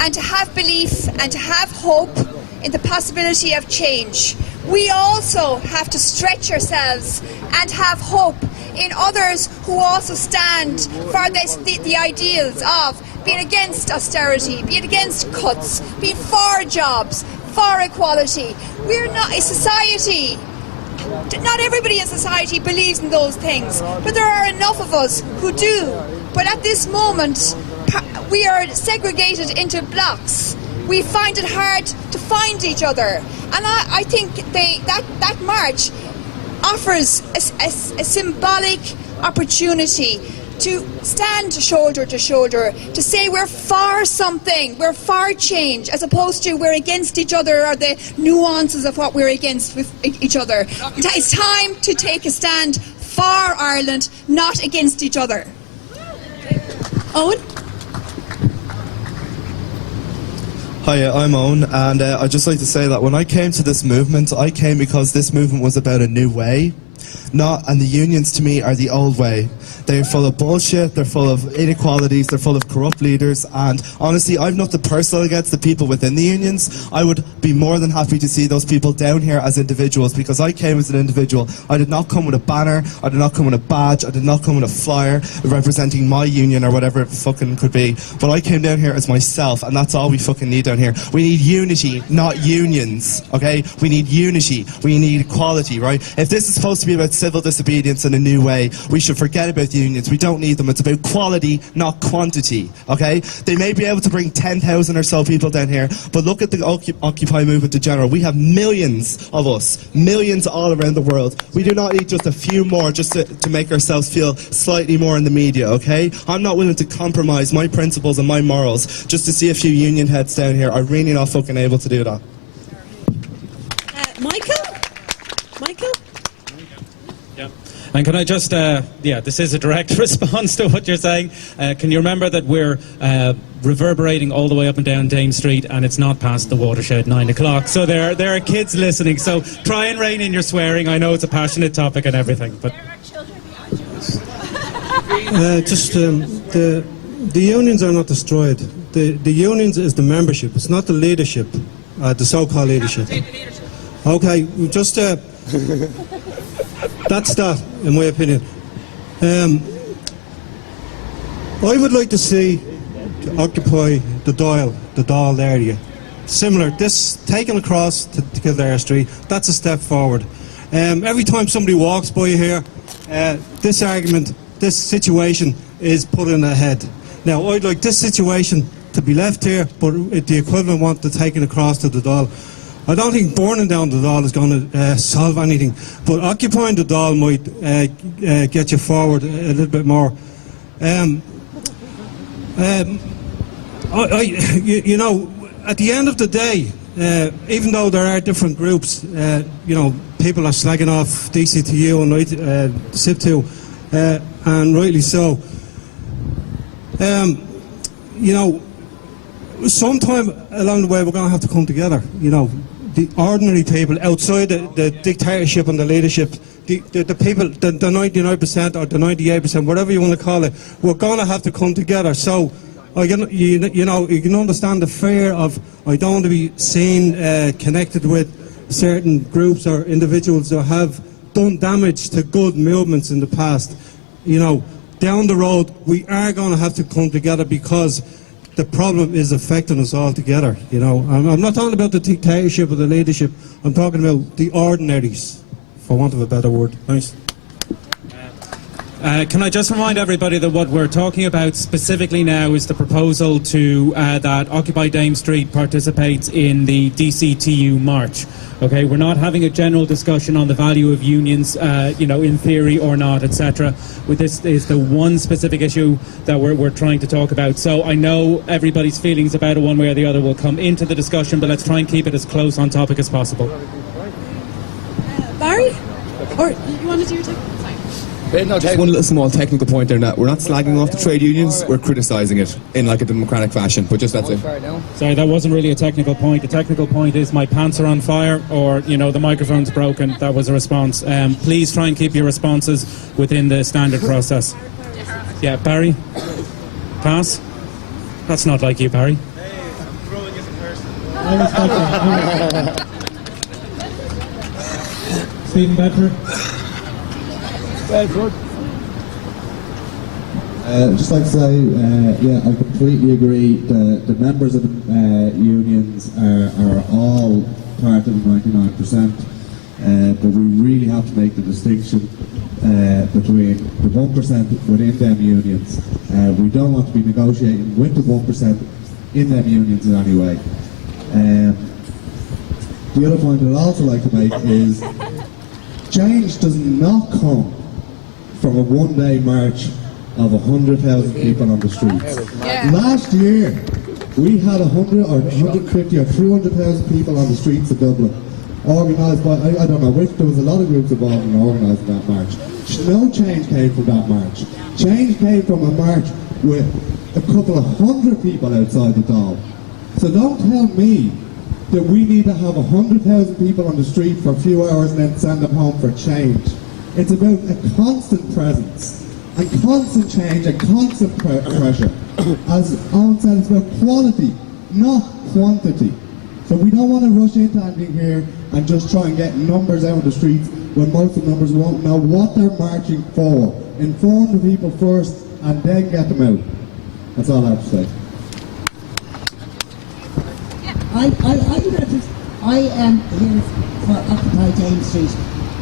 and to have belief and to have hope in the possibility of change, we also have to stretch ourselves and have hope in others who also stand for the ideals of being against austerity, being against cuts, being for jobs, for equality. We're not a society. Not everybody in society believes in those things, but there are enough of us who do. But at this moment, we are segregated into blocks. We find it hard to find each other. And I think that march offers a symbolic opportunity to stand shoulder to shoulder, to say we're for something, we're for change, as opposed to we're against each other or the nuances of what we're against with each other. It's time to take a stand for Ireland, not against each other. Owen? Hiya, I'm Owen, and I'd just like to say that when I came to this movement, I came because this movement was about a new way. And the unions to me are the old way. They're full of bullshit, they're full of inequalities, they're full of corrupt leaders, and honestly, I've nothing personal against the people within the unions. I would be more than happy to see those people down here as individuals, because I came as an individual. I did not come with a banner, I did not come with a badge, I did not come with a flyer representing my union or whatever it fucking could be, but I came down here as myself, and that's all we fucking need down here. We need unity, not unions, okay? We need unity, we need equality, right? If this is supposed to be about civil disobedience in a new way. We should forget about the unions. We don't need them. It's about quality, not quantity, okay? They may be able to bring 10,000 or so people down here, but look at the Occupy movement in general. We have millions of us, millions all around the world. We do not need just a few more just to make ourselves feel slightly more in the media, okay? I'm not willing to compromise my principles and my morals just to see a few union heads down here. I'm really not fucking able to do that. Michael? Yeah. And can I just, this is a direct response to what you're saying. Can you remember that we're reverberating all the way up and down Dame Street, and it's not past the watershed 9 o'clock. So there are kids listening. So try and rein in your swearing. I know it's a passionate topic and everything, but the unions are not destroyed. The unions is the membership. It's not the leadership, the so-called leadership. Okay, just that's that, in my opinion. I would like to see to occupy the Dáil area. Similar, this taken across to Kildare Street, that's a step forward. Every time somebody walks by here, this argument, this situation is put in their head. Now, I'd like this situation to be left here, but the equivalent want to take it across to the Dáil. I don't think burning down the Dáil is going to solve anything, but occupying the Dáil might get you forward a little bit more. You know, at the end of the day, even though there are different groups, you know, people are slagging off DCTU and DCTU, and rightly so. You know, sometime along the way we're going to have to come together. You know, the ordinary people outside the dictatorship and the leadership, the people, the 99% or the 98%, whatever you want to call it, we're going to have to come together. So, you know, you can understand the fear of, I don't want to be seen connected with certain groups or individuals that have done damage to good movements in the past. You know, down the road, we are going to have to come together because the problem is affecting us all together. You know, I'm not talking about the dictatorship or the leadership. I'm talking about the ordinaries, for want of a better word. Thanks. Can I just remind everybody that what we're talking about specifically now is the proposal to that Occupy Dame Street participates in the DCTU march. Okay, we're not having a general discussion on the value of unions, you know, in theory or not, etc. With this is the one specific issue that we're trying to talk about. So I know everybody's feelings about it one way or the other will come into the discussion, but let's try and keep it as close on topic as possible. Barry? Or you want to do your take? Just one little small technical point there. That we're not slagging off the trade unions, we're criticising it in like a democratic fashion, but just that's it. Sorry, that wasn't really a technical point. The technical point is my pants are on fire, or, you know, the microphone's broken. That was a response. Please try and keep your responses within the standard process. Yeah, Barry? Pass? That's not like you, Barry. Stephen Bedford? Just like to say, yeah, I completely agree. The members of the unions are all part of the 99%, but we really have to make the distinction between the 1% within them unions. We don't want to be negotiating with the 1% in them unions in any way. The other point I'd also like to make is change does not come from a one-day march of 100,000 people on the streets. Yeah. Last year, we had 100 or 150 or 200,000 people on the streets of Dublin, organised by, I don't know which, there was a lot of groups involved in organising that march. No change came from that march. Change came from a march with a couple of hundred people outside the Dáil. So don't tell me that we need to have 100,000 people on the street for a few hours and then send them home for change. It's about a constant presence, and constant change, and constant pressure. As Owen said, it's about quality, not quantity. So we don't want to rush into anything here and just try and get numbers out of the streets when most of the numbers won't know what they're marching for. Inform the people first and then get them out. That's all I have to say. I am here for Occupy Dame Street.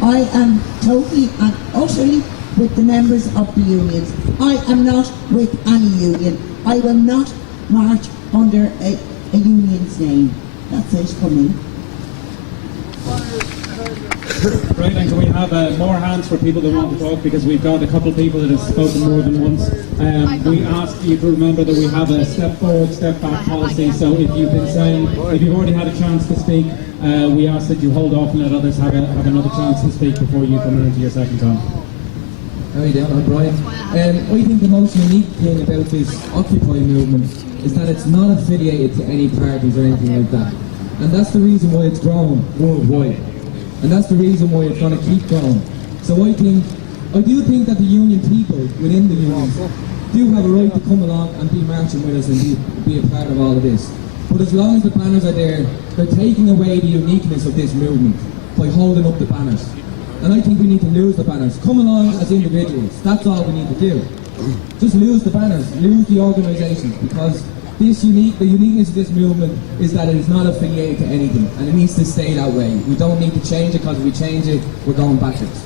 I am totally and utterly with the members of the unions. I am not with any union. I will not march under a union's name. That's it for me. Right, and can we have more hands for people that want to talk, because we've got a couple of people that have spoken more than once. We ask you to remember that we have a step forward, step back policy, so if you've already had a chance to speak, we ask that you hold off and let others have another chance to speak before you come into your second time. How are you doing? I'm Brian. I think the most unique thing about this Occupy movement is that it's not affiliated to any parties or anything like that. And that's the reason why it's grown worldwide. And that's the reason why it's going to keep growing. So I do think that the union people within the unions do have a right to come along and be marching with us and be a part of all of this. But as long as the banners are there, they're taking away the uniqueness of this movement by holding up the banners. And I think we need to lose the banners. Come along as individuals. That's all we need to do. Just lose the banners, lose the organisations, because the uniqueness of this movement is that it is not affiliated to anything, and it needs to stay that way. We don't need to change it, because if we change it, we're going backwards.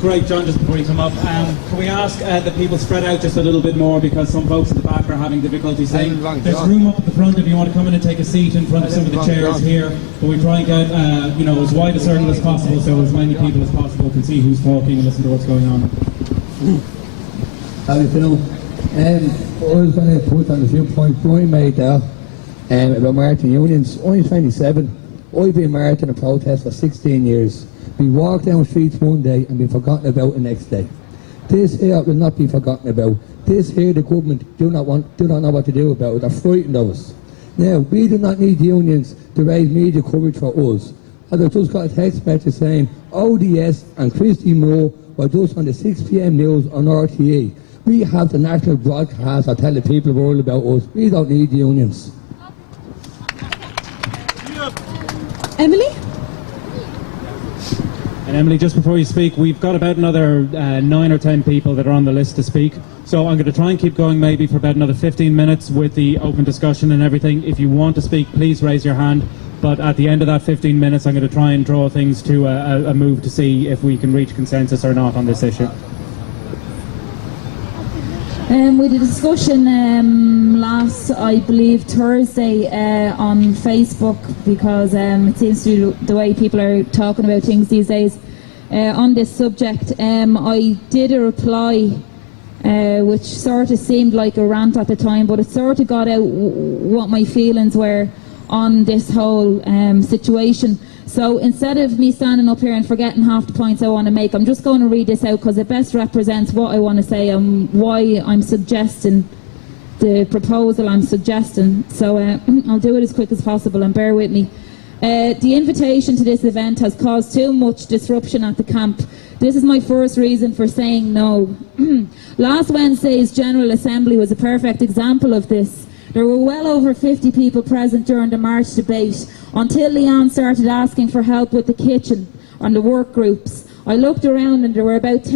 Great, John, just before you come up, can we ask that people spread out just a little bit more, because some folks at the back are having difficulty saying. There's room up at the front if you want to come in and take a seat in front of some of the chairs here, but we try and get as wide a circle as possible, so as many people as possible can see who's talking and listen to what's going on. How do you feel? I was going to put on a few points Brian made there about marching unions. Only 27. I've been marching a protest for 16 years. We walk down streets one day and be forgotten about the next day. This here will not be forgotten about. This here the government do not know what to do about it. They're frightened of us. Now, we do not need unions to raise media coverage for us. And I've just got a text message saying ODS and Christy Moore were just on the 6 p.m. news on RTE. We have the national broadcast that tell the people all about us. We don't need unions. Emily? And Emily, just before you speak, we've got about another 9 or 10 people that are on the list to speak. So I'm going to try and keep going maybe for about another 15 minutes with the open discussion and everything. If you want to speak, please raise your hand. But at the end of that 15 minutes, I'm going to try and draw things to a move to see if we can reach consensus or not on this issue. We had a discussion last, I believe, Thursday on Facebook, because it seems to be the way people are talking about things these days on this subject. I did a reply which sort of seemed like a rant at the time, but it sort of got out what my feelings were on this whole situation. So instead of me standing up here and forgetting half the points I want to make, I'm just going to read this out because it best represents what I want to say and why I'm suggesting the proposal I'm suggesting. So I'll do it as quick as possible and bear with me. The invitation to this event has caused too much disruption at the camp. This is my first reason for saying no. Last Wednesday's General Assembly was a perfect example of this. There were well over 50 people present during the March debate, until Leanne started asking for help with the kitchen and the work groups. I looked around and there were about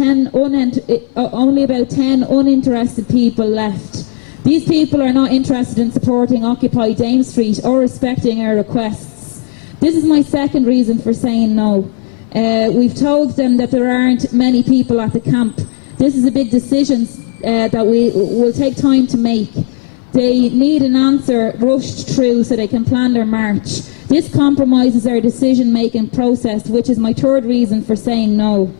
only about 10 uninterested people left. These people are not interested in supporting Occupy Dame Street or respecting our requests. This is my second reason for saying no. We've told them that there aren't many people at the camp. This is a big decision that will take time to make. They need an answer rushed through so they can plan their march. This compromises our decision-making process, which is my third reason for saying no.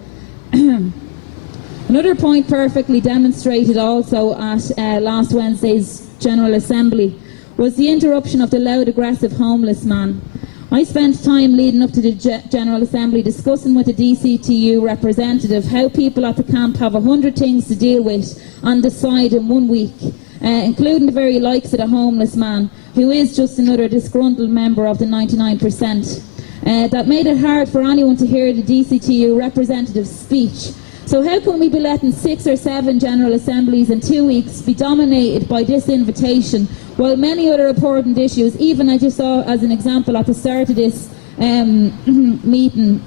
Another point perfectly demonstrated also at last Wednesday's General Assembly was the interruption of the loud, aggressive homeless man. I spent time leading up to the General Assembly discussing with the DCTU representative how people at the camp have 100 things to deal with and decide in 1 week. Including the very likes of the homeless man, who is just another disgruntled member of the 99%. That made it hard for anyone to hear the DCTU representative's speech. So how can we be letting 6 or 7 General Assemblies in 2 weeks be dominated by this invitation, while many other important issues, even as you saw as an example at the start of this meeting,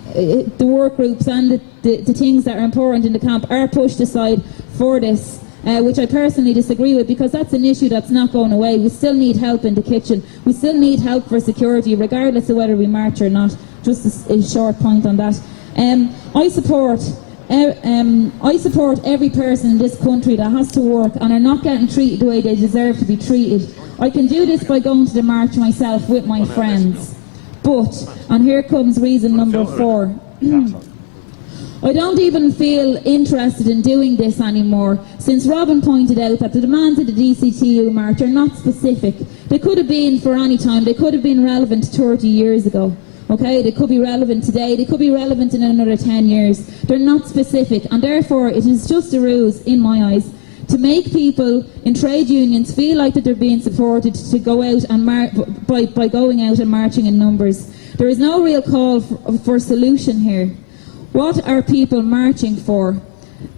the work groups and the things that are important in the camp are pushed aside for this which I personally disagree with, because that's an issue that's not going away. We still need help in the kitchen. We still need help for security, regardless of whether we march or not. Just a short point on that. I support every person in this country that has to work and are not getting treated the way they deserve to be treated. I can do this by going to the march myself with my friends. But, and here comes reason number 4, I don't even feel interested in doing this anymore, since Robin pointed out that the demands of the DCTU march are not specific. They could have been for any time. They could have been relevant 30 years ago. Okay, they could be relevant today, they could be relevant in another 10 years. They're not specific, and therefore it is just a ruse, in my eyes, to make people in trade unions feel like that they're being supported to go out and by going out and marching in numbers. There is no real call for solution here. What are people marching for?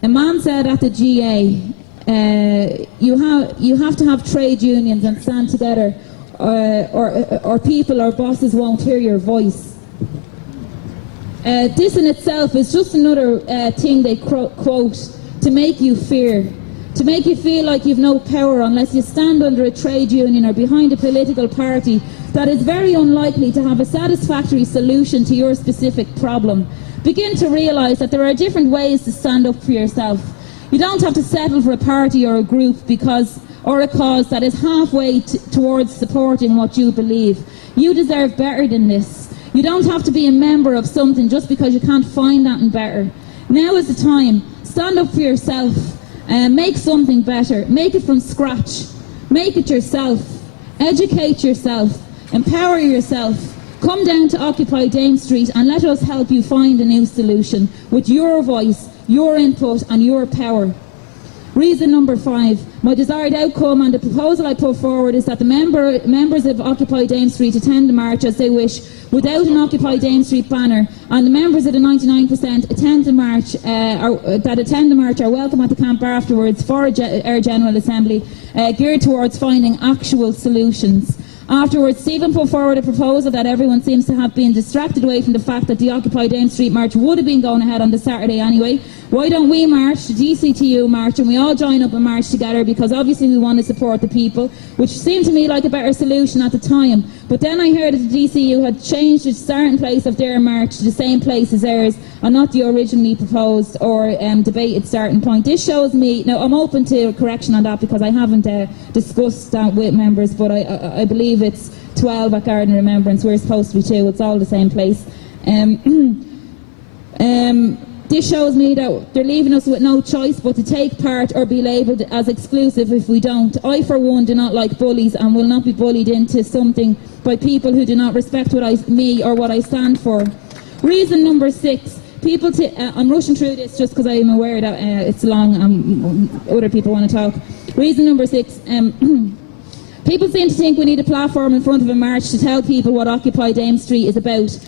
A man said at the GA, you have to have trade unions and stand together, or people or bosses won't hear your voice. This in itself is just another thing they quote to make you fear, to make you feel like you've no power unless you stand under a trade union or behind a political party that is very unlikely to have a satisfactory solution to your specific problem. Begin to realise that there are different ways to stand up for yourself. You don't have to settle for a party or a group or a cause that is halfway towards supporting what you believe. You deserve better than this. You don't have to be a member of something just because you can't find that better. Now is the time. Stand up for yourself. Make something better. Make it from scratch. Make it yourself. Educate yourself. Empower yourself. Come down to Occupy Dame Street and let us help you find a new solution with your voice, your input and your power. Reason number 5, my desired outcome and the proposal I put forward is that the members of Occupy Dame Street attend the march as they wish without an Occupy Dame Street banner, and the members of the 99% attend the march are welcome at the camp afterwards for our General Assembly geared towards finding actual solutions. Afterwards, Stephen put forward a proposal that everyone seems to have been distracted away from the fact that the Occupy Dame Street march would have been going ahead on the Saturday anyway. Why don't we march, the DCTU march, and we all join up and march together, because obviously we want to support the people, which seemed to me like a better solution at the time. But then I heard that the DCU had changed the starting place of their march to the same place as ours, and not the originally proposed or debated starting point. This shows me, now I'm open to a correction on that because I haven't discussed that with members, but I believe it's 12 at Garden Remembrance. We're supposed to be 2. It's all the same place. This shows me that they're leaving us with no choice but to take part or be labelled as exclusive if we don't. I, for one, do not like bullies and will not be bullied into something by people who do not respect me or what I stand for. Reason number 6. I'm rushing through this just because I'm aware that it's long and other people want to talk. Reason number 6. People seem to think we need a platform in front of a march to tell people what Occupy Dame Street is about.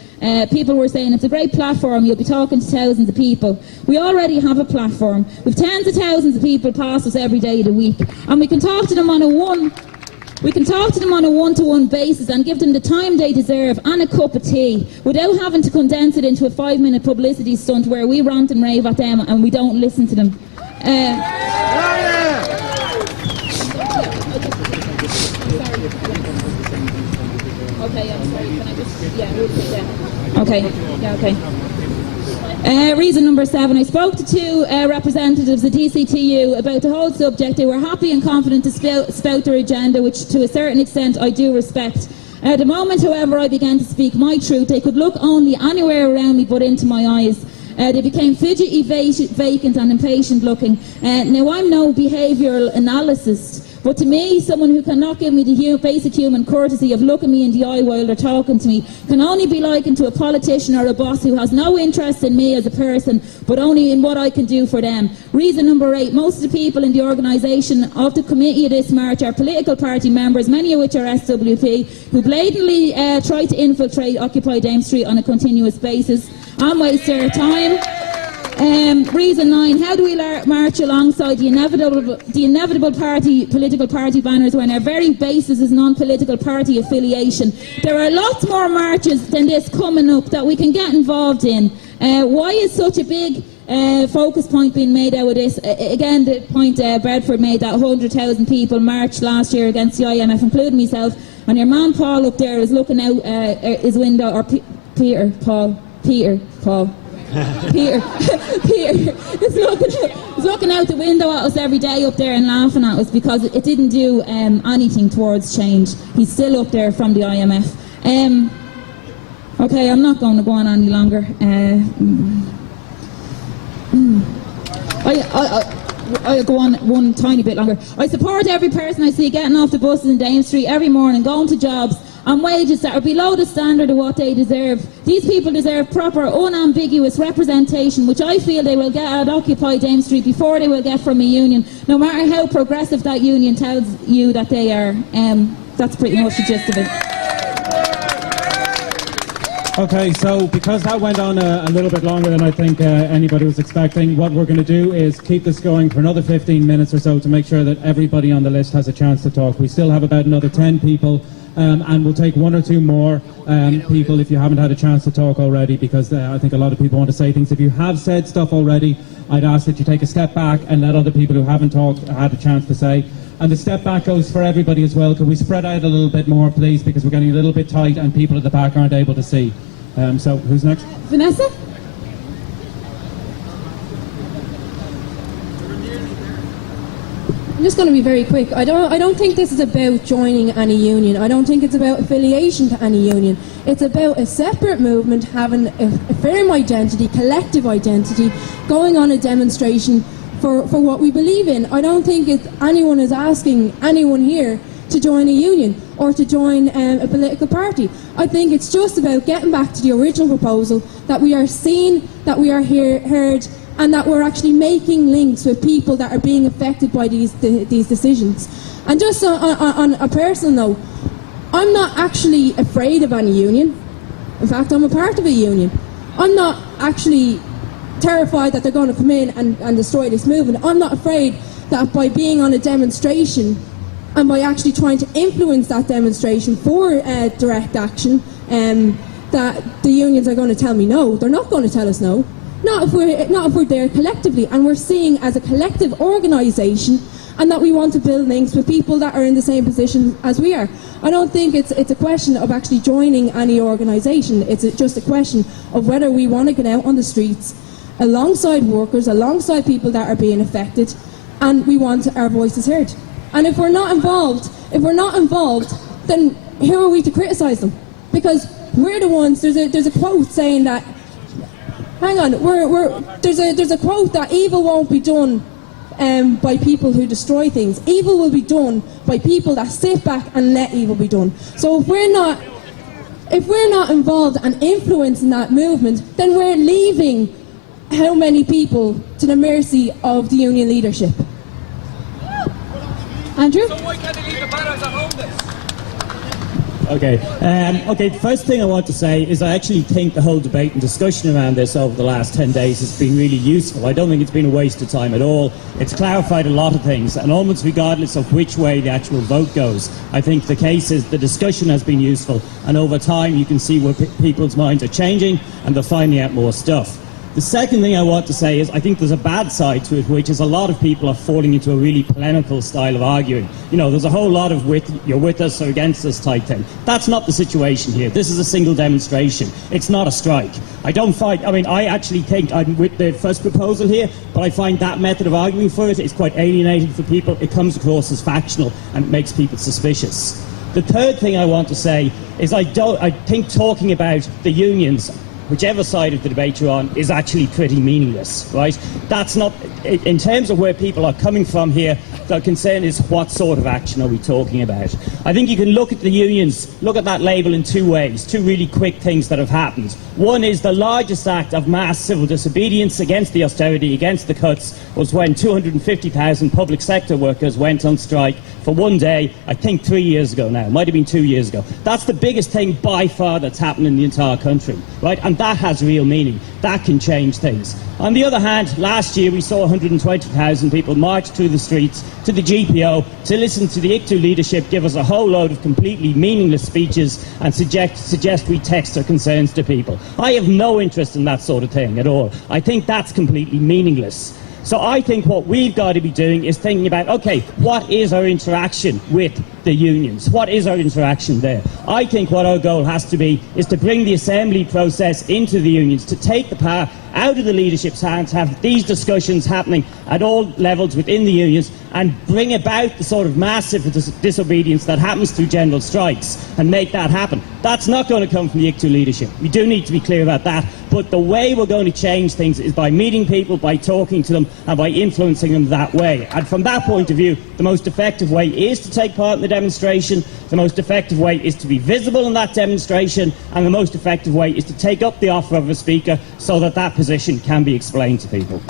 People were saying it's a great platform, you'll be talking to thousands of people. We already have a platform. We've tens of thousands of people pass us every day of the week, and we can talk to them on a one-to-one basis and give them the time they deserve and a cup of tea without having to condense it into a 5-minute publicity stunt where we rant and rave at them and we don't listen to them. Reason number 7. I spoke to 2 representatives of DCTU about the whole subject. They were happy and confident to spout their agenda, which to a certain extent I do respect. The moment, however, I began to speak my truth, they could look only anywhere around me but into my eyes. They became fidgety, vacant and impatient looking. Now, I'm no behavioural analyst, but to me, someone who cannot give me the basic human courtesy of looking me in the eye while they're talking to me can only be likened to a politician or a boss who has no interest in me as a person, but only in what I can do for them. Reason number 8, most of the people in the organisation of the committee of this march are political party members, many of which are SWP, who blatantly try to infiltrate Occupy Dame Street on a continuous basis and waste their time. Reason 9, how do we march alongside the inevitable political party banners when our very basis is non-political party affiliation? There are lots more marches than this coming up that we can get involved in. Why is such a big focus point being made out of this. Again, the point Bedford made, that 100,000 people marched last year against the IMF, including myself, and your man Paul up there is looking out his window, or Peter is looking out the window at us every day up there and laughing at us because it didn't do anything towards change. He's still up there from the IMF. Okay, I'm not going to go on any longer. I'll go on one tiny bit longer. I support every person I see getting off the buses in Dame Street every morning, going to jobs on wages that are below the standard of what they deserve. These people deserve proper, unambiguous representation, which I feel they will get at Occupy Dame Street before they will get from a union, no matter how progressive that union tells you that they are. That's pretty much the gist of it. Okay, so because that went on a little bit longer than I think anybody was expecting, what we're going to do is keep this going for another 15 minutes or so to make sure that everybody on the list has a chance to talk. We still have about another 10 people, and we'll take one or two more people if you haven't had a chance to talk already, because I think a lot of people want to say things. If you have said stuff already, I'd ask that you take a step back and let other people who haven't talked had a chance to say. And the step back goes for everybody as well. Can we spread out a little bit more, please, because we're getting a little bit tight and people at the back aren't able to see. So who's next? Vanessa? I'm just going to be very quick. I don't think this is about joining any union. I don't think it's about affiliation to any union. It's about a separate movement having a firm identity, collective identity, going on a demonstration for what we believe in. I don't think anyone is asking anyone here to join a union or to join a political party. I think it's just about getting back to the original proposal, that we are seen, that we are heard, and that we're actually making links with people that are being affected by these decisions. And just on a personal note, I'm not actually afraid of any union. In fact, I'm a part of a union. I'm not actually terrified that they're going to come in and destroy this movement. I'm not afraid that by being on a demonstration and by actually trying to influence that demonstration for direct action, that the unions are going to tell me no. They're not going to tell us no. Not if we're there collectively and we're seeing as a collective organisation, and that we want to build links with people that are in the same position as we are. I don't think it's a question of actually joining any organisation. It's just a question of whether we want to get out on the streets alongside workers, alongside people that are being affected, and we want our voices heard. And if we're not involved, then who are we to criticise them? Because we're the ones. There's a quote saying that. Hang on. There's a quote that evil won't be done by people who destroy things. Evil will be done by people that sit back and let evil be done. So if we're not involved and influencing that movement, then we're leaving how many people to the mercy of the union leadership? Andrew? So why can't they leave the banners at home then? Okay. The first thing I want to say is I actually think the whole debate and discussion around this over the last 10 days has been really useful. I don't think it's been a waste of time at all. It's clarified a lot of things, and almost regardless of which way the actual vote goes, I think the case is the discussion has been useful, and over time you can see where people's minds are changing and they're finding out more stuff. The second thing I want to say is I think there's a bad side to it, which is a lot of people are falling into a really polemical style of arguing. You know, there's a whole lot of you're with us or against us type thing. That's not the situation here. This is a single demonstration. It's not a strike. I actually think I'm with the first proposal here, but I find that method of arguing for it is quite alienating for people. It comes across as factional and it makes people suspicious. The third thing I want to say is I think talking about the unions, whichever side of the debate you're on, is actually pretty meaningless, right? That's not, in terms of where people are coming from here, the concern is what sort of action are we talking about? I think you can look at the unions, look at that label in two ways, two really quick things that have happened. One is the largest act of mass civil disobedience against the austerity, against the cuts, was when 250,000 public sector workers went on strike for one day, I think 3 years ago now, might have been 2 years ago. That's the biggest thing by far that's happened in the entire country, right? And and that has real meaning. That can change things. On the other hand, last year we saw 120,000 people march through the streets to the GPO to listen to the ICTU leadership give us a whole load of completely meaningless speeches and suggest we text our concerns to people. I have no interest in that sort of thing at all. I think that's completely meaningless. So I think what we've got to be doing is thinking about, okay, what is our interaction with the unions? What is our interaction there? I think what our goal has to be is to bring the assembly process into the unions, to take the power out of the leadership's hands, have these discussions happening at all levels within the unions, and bring about the sort of massive disobedience that happens through general strikes and make that happen. That's not going to come from the ICTU leadership. We do need to be clear about that. But the way we're going to change things is by meeting people, by talking to them, and by influencing them that way. And from that point of view, the most effective way is to take part in the demonstration, the most effective way is to be visible in that demonstration, and the most effective way is to take up the offer of a speaker so that that position can be explained to people.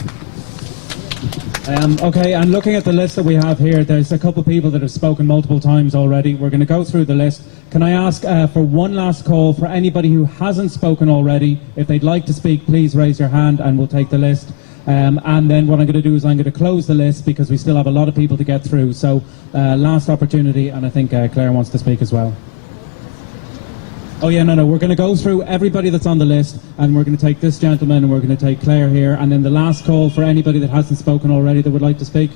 Okay, and looking at the list that we have here, there's a couple of people that have spoken multiple times already. We're going to go through the list. Can I ask for one last call for anybody who hasn't spoken already? If they'd like to speak, please raise your hand and we'll take the list. And then what I'm going to do is I'm going to close the list because we still have a lot of people to get through. So last opportunity, and I think Claire wants to speak as well. Oh yeah, no, we're going to go through everybody that's on the list, and we're going to take this gentleman, and we're going to take Claire here, and then the last call for anybody that hasn't spoken already that would like to speak.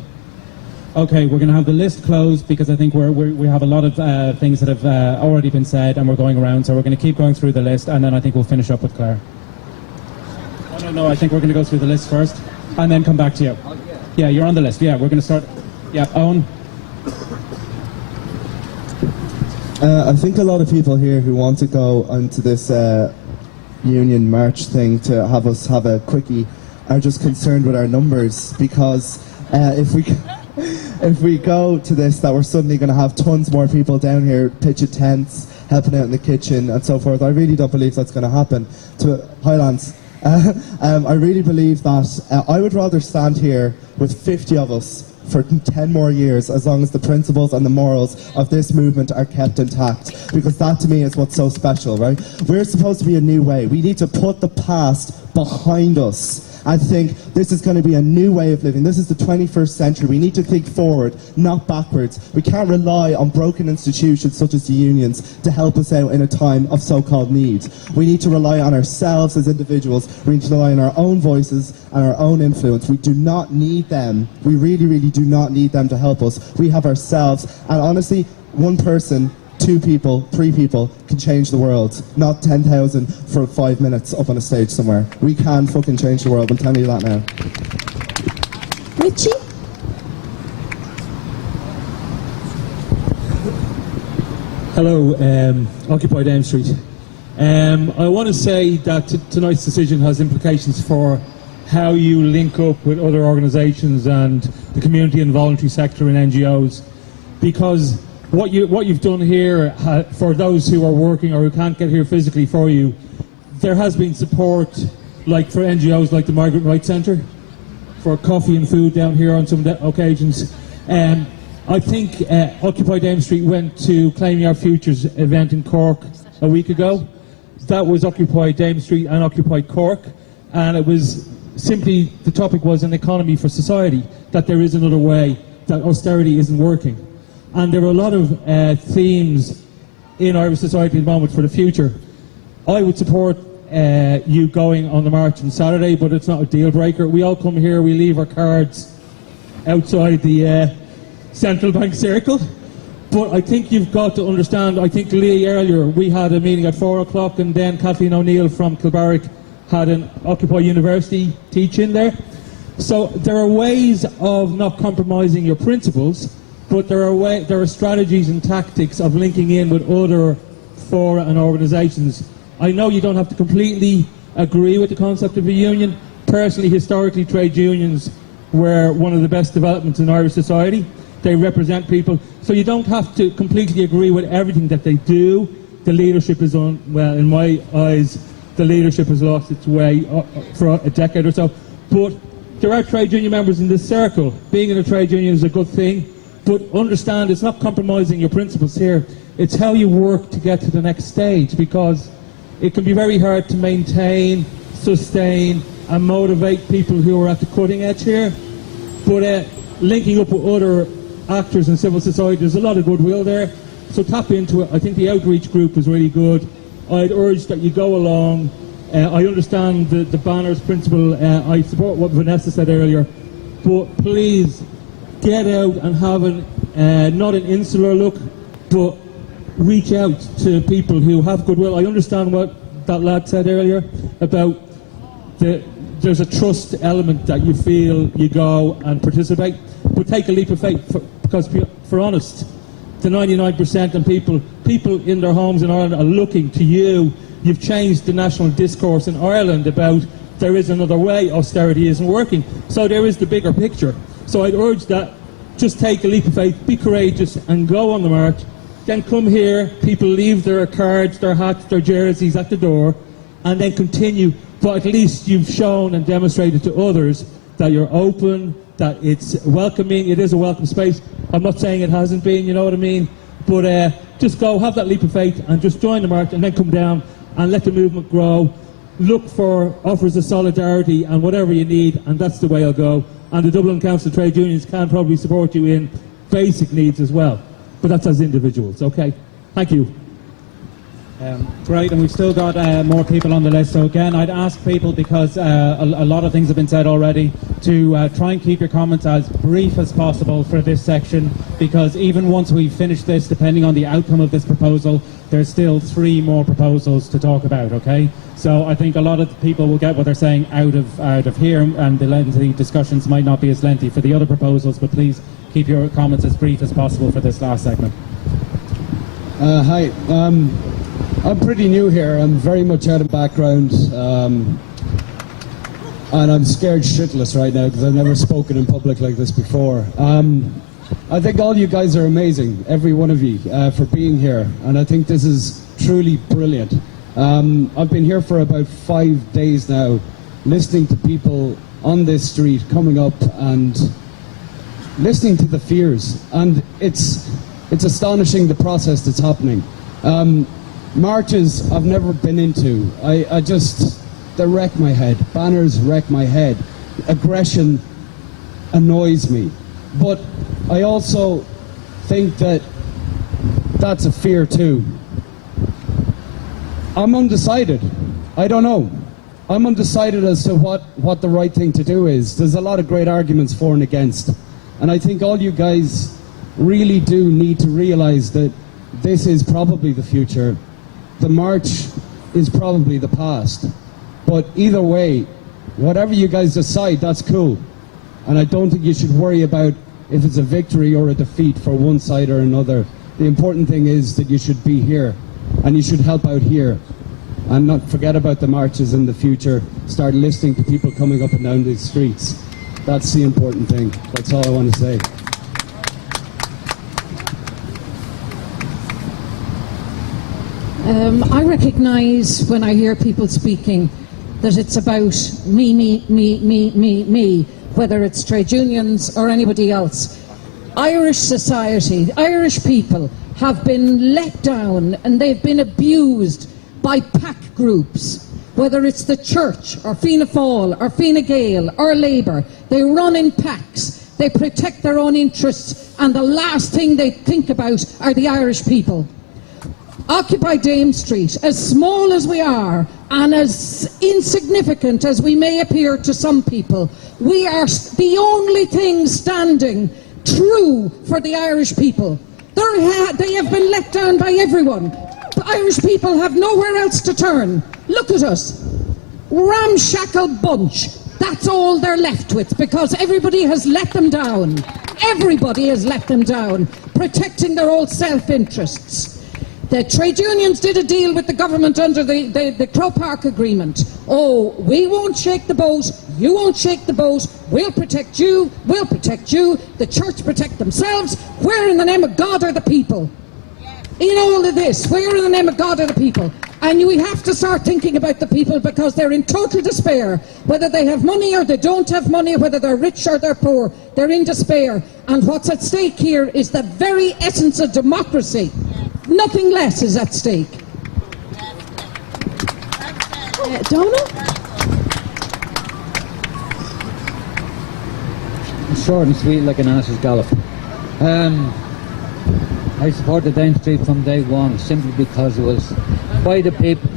Okay, we're going to have the list closed because I think we have a lot of things that have already been said, and we're going around, so we're going to keep going through the list, and then I think we'll finish up with Claire. Oh, no, I think we're going to go through the list first, and then come back to you. Yeah, you're on the list. Yeah, we're going to start. Yeah, Owen. I think a lot of people here who want to go onto this union march thing to have us have a quickie are just concerned with our numbers, because if we go to this, that we're suddenly going to have tons more people down here pitching tents, helping out in the kitchen and so forth. I really don't believe that's going to happen. Highlands. I really believe that I would rather stand here with 50 of us for 10 more years, as long as the principles and the morals of this movement are kept intact, because that to me is what's so special, right? We're supposed to be a new way. We need to put the past behind us and think this is going to be a new way of living. This is the 21st century. We need to think forward, not backwards. We can't rely on broken institutions such as the unions to help us out in a time of so-called need. We need to rely on ourselves as individuals. We need to rely on our own voices and our own influence. We do not need them. We really, really do not need them to help us. We have ourselves. And honestly, one person, 2 people, 3 people can change the world, not 10,000 for 5 minutes up on a stage somewhere. We can fucking change the world, I'm telling you that now. Richie? Hello, Occupy Dame Street. I want to say that tonight's decision has implications for how you link up with other organisations and the community and voluntary sector and NGOs, because what you've done here, for those who are working or who can't get here physically for you, there has been support, like for NGOs like the Migrant Rights Centre, for coffee and food down here on some occasions. I think Occupy Dame Street went to Claiming Our Futures event in Cork a week ago. That was Occupy Dame Street and Occupy Cork, and it was simply, the topic was an economy for society, that there is another way, that austerity isn't working. And there are a lot of themes in Irish society at the moment for the future. I would support you going on the march on Saturday, but it's not a deal breaker. We all come here, we leave our cards outside the central bank circle. But I think you've got to understand, I think Lee earlier, we had a meeting at 4 o'clock, and then Kathleen O'Neill from Kilbarrack had an Occupy University teach-in there. So there are ways of not compromising your principles, but there are strategies and tactics of linking in with other fora and organisations. I know you don't have to completely agree with the concept of a union. Personally, historically, trade unions were one of the best developments in Irish society. They represent people. So you don't have to completely agree with everything that they do. The leadership is on, well, in my eyes, the leadership has lost its way for a decade or so. But there are trade union members in this circle. Being in a trade union is a good thing. But understand, it's not compromising your principles here. It's how you work to get to the next stage, because it can be very hard to maintain, sustain and motivate people who are at the cutting edge here. But linking up with other actors in civil society, there's a lot of goodwill there. So tap into it. I think the outreach group is really good. I'd urge that you go along. I understand the banners principle. I support what Vanessa said earlier. But please get out and have not an insular look, but reach out to people who have goodwill. I understand what that lad said earlier about there's a trust element that you feel you go and participate, but take a leap of faith because, for honest, the 99% and people in their homes in Ireland are looking to you. You've changed the national discourse in Ireland about there is another way, austerity isn't working. So there is the bigger picture. So I'd urge that just take a leap of faith, be courageous and go on the march. Then come here, people leave their cards, their hats, their jerseys at the door, and then continue. But at least you've shown and demonstrated to others that you're open, that it's welcoming, it is a welcome space. I'm not saying it hasn't been, you know what I mean? But just go, have that leap of faith and just join the march and then come down and let the movement grow. Look for offers of solidarity and whatever you need, and that's the way I'll go. And the Dublin Council of Trade Unions can probably support you in basic needs as well. But that's as individuals, okay? Thank you. Great, and we've still got more people on the list. So again, I'd ask people, because a lot of things have been said already, to try and keep your comments as brief as possible for this section, because even once we finish this, depending on the outcome of this proposal, there's still 3 more proposals to talk about, okay? So I think a lot of people will get what they're saying out of here, and the lengthy discussions might not be as lengthy for the other proposals, but please keep your comments as brief as possible for this last segment. Hi. I'm pretty new here. I'm very much out of background, and I'm scared shitless right now because I've never spoken in public like this before. I think all you guys are amazing, every one of you, for being here, and I think this is truly brilliant. I've been here for about 5 days now, listening to people on this street coming up and listening to the fears, and it's astonishing the process that's happening. Marches I've never been into. They wreck my head. Banners wreck my head. Aggression annoys me. But I also think that that's a fear too. I'm undecided. I don't know. I'm undecided as to what the right thing to do is. There's a lot of great arguments for and against. And I think all you guys really do need to realize that this is probably the future. The march is probably the past. But either way, whatever you guys decide, that's cool. And I don't think you should worry about if it's a victory or a defeat for one side or another. The important thing is that you should be here, and you should help out here. And not forget about the marches in the future. Start listening to people coming up and down these streets. That's the important thing. That's all I want to say. I recognise when I hear people speaking that it's about me, whether it's trade unions or anybody else. Irish society, Irish people have been let down and they've been abused by pack groups, whether it's the church or Fianna Fáil or Fine Gael or Labour. They run in packs, they protect their own interests, and the last thing they think about are the Irish people. Occupy Dame Street, as small as we are and as insignificant as we may appear to some people, we are the only thing standing true for the Irish people. They have been let down by everyone. The Irish people have nowhere else to turn. Look at us. Ramshackle bunch. That's all they're left with, because everybody has let them down. Everybody has let them down, protecting their own self-interests. The trade unions did a deal with the government under the Crow Park Agreement. Oh, we won't shake the boat, you won't shake the boat, we'll protect you, the church protect themselves. Where in the name of God are the people? In all of this, where in the name of God are the people? And we have to start thinking about the people, because they're in total despair. Whether they have money or they don't have money, whether they're rich or they're poor, they're in despair. And what's at stake here is the very essence of democracy. Nothing less is at stake. Donal? Short and sweet like an ass's gallop. I supported Dame Street from day one simply because it was by the people.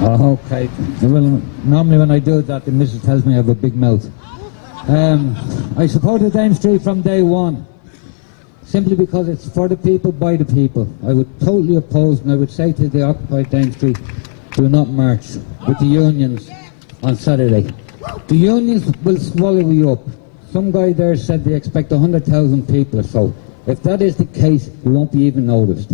Oh, okay. Well, normally when I do that, the missus tells me I have a big mouth. I supported Dame Street from day one simply because it's for the people, by the people. I would totally oppose, and I would say to the occupied Dame Street, do not march with the unions on Saturday. The unions will swallow you up. Some guy there said they expect 100,000 people or so. If that is the case, you won't be even noticed.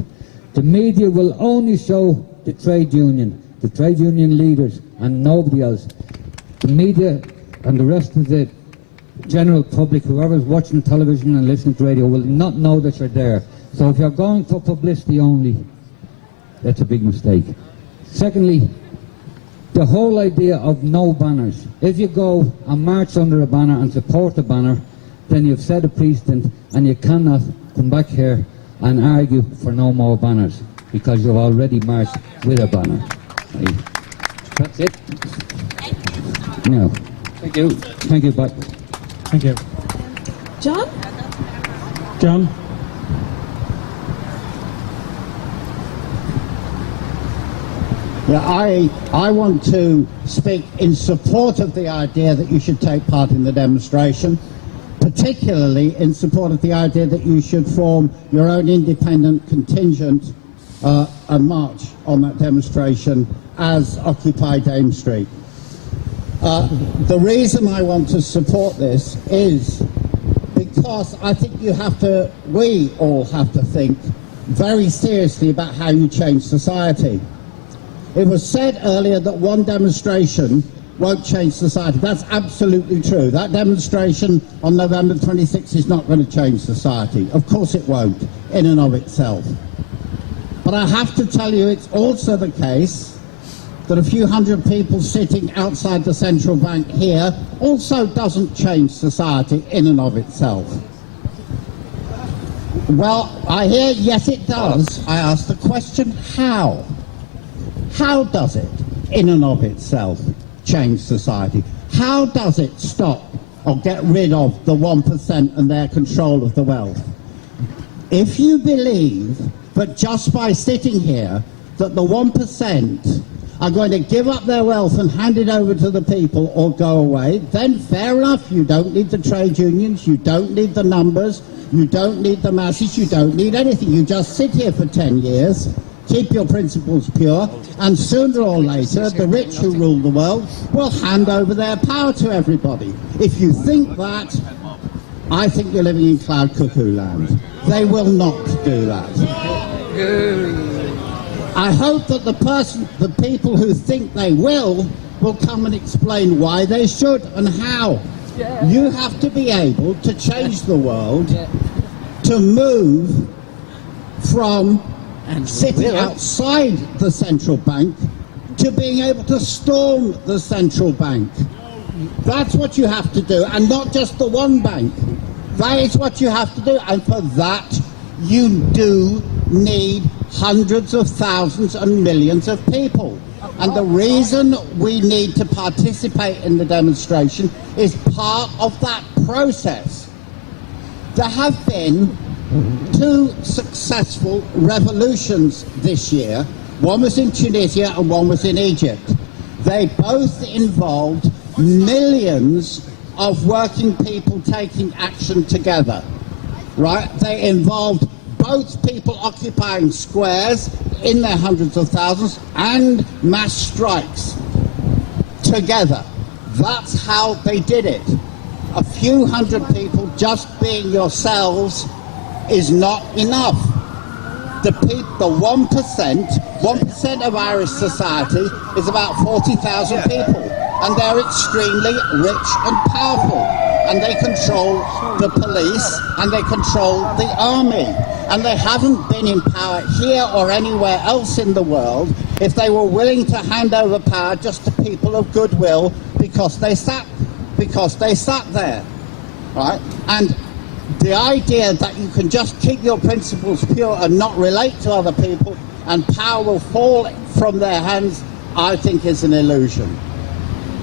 The media will only show the trade union leaders, and nobody else. The media and the rest of the general public, whoever's watching television and listening to radio, will not know that you're there. So if you're going for publicity only, that's a big mistake. Secondly, the whole idea of no banners. If you go and march under a banner and support a banner, then you've set a precedent, and you cannot come back here and argue for no more banners, because you've already marched with a banner. Right. That's it. No. Thank you. Thank you, bye. Thank you. John? John? Yeah, I want to speak in support of the idea that you should take part in the demonstration, particularly in support of the idea that you should form your own independent contingent and march on that demonstration as Occupy Dame Street. The reason I want to support this is because I think we all have to think very seriously about how you change society. It was said earlier that one demonstration won't change society. That's absolutely true. That demonstration on November 26th is not going to change society. Of course it won't, in and of itself. But I have to tell you, it's also the case that a few hundred people sitting outside the central bank here also doesn't change society in and of itself. Well, I hear, yes it does. I ask the question, how? How does it, in and of itself, change society? How does it stop or get rid of the 1% and their control of the wealth? If you believe that just by sitting here that the 1% are going to give up their wealth and hand it over to the people or go away, then fair enough. You don't need the trade unions, you don't need the numbers, you don't need the masses, you don't need anything. You just sit here for 10 years, keep your principles pure, and sooner or later the rich who rule the world will hand over their power to everybody. The you think that, I think you're living in cloud cuckoo land. They will not do that. I hope that the people who think they will come and explain why they should and how. You have to be able to change the world, to move from sitting outside the central bank to being able to storm the central bank. That's what you have to do, and not just the one bank. That is what you have to do, and for that you do need hundreds of thousands and millions of people. And the reason we need to participate in the demonstration is part of that process. There have been 2 successful revolutions this year. One was in Tunisia and one was in Egypt. They both involved millions of working people taking action together. Right? They involved both people occupying squares in their hundreds of thousands and mass strikes together. That's how they did it. A few hundred people just being yourselves is not enough. The 1% of Irish society is about 40,000 people, and they're extremely rich and powerful, and they control the police and they control the army, and they haven't been in power here or anywhere else in the world if they were willing to hand over power just to people of goodwill because they sat there, right? And the idea that you can just keep your principles pure and not relate to other people and power will fall from their hands I think is an illusion.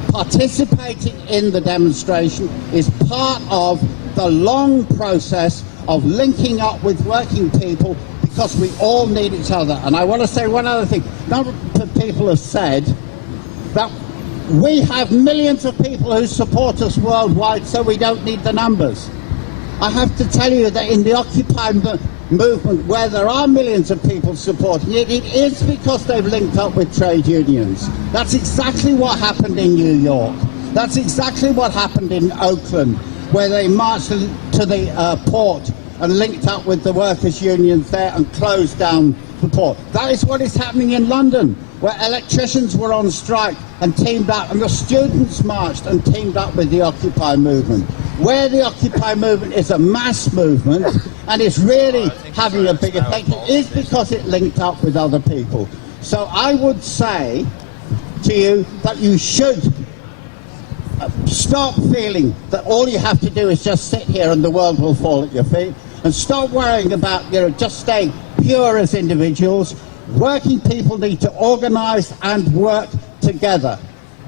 Participating in the demonstration is part of the long process of linking up with working people, because we all need each other. And I want to say one other thing. A number of people have said that we have millions of people who support us worldwide, so we don't need the numbers. I have to tell you that in the Occupy movement, where there are millions of people supporting it, it is because they've linked up with trade unions. That's exactly what happened in New York. That's exactly what happened in Oakland, where they marched to the port and linked up with the workers' unions there and closed down the port. That is what is happening in London, where electricians were on strike and teamed up, and the students marched and teamed up with the Occupy movement. Where the Occupy movement is a mass movement and is really having a big effect, it is because it linked up with other people. So I would say to you that you should stop feeling that all you have to do is just sit here and the world will fall at your feet, and stop worrying about, just staying pure as individuals. Working people need to organise and work together,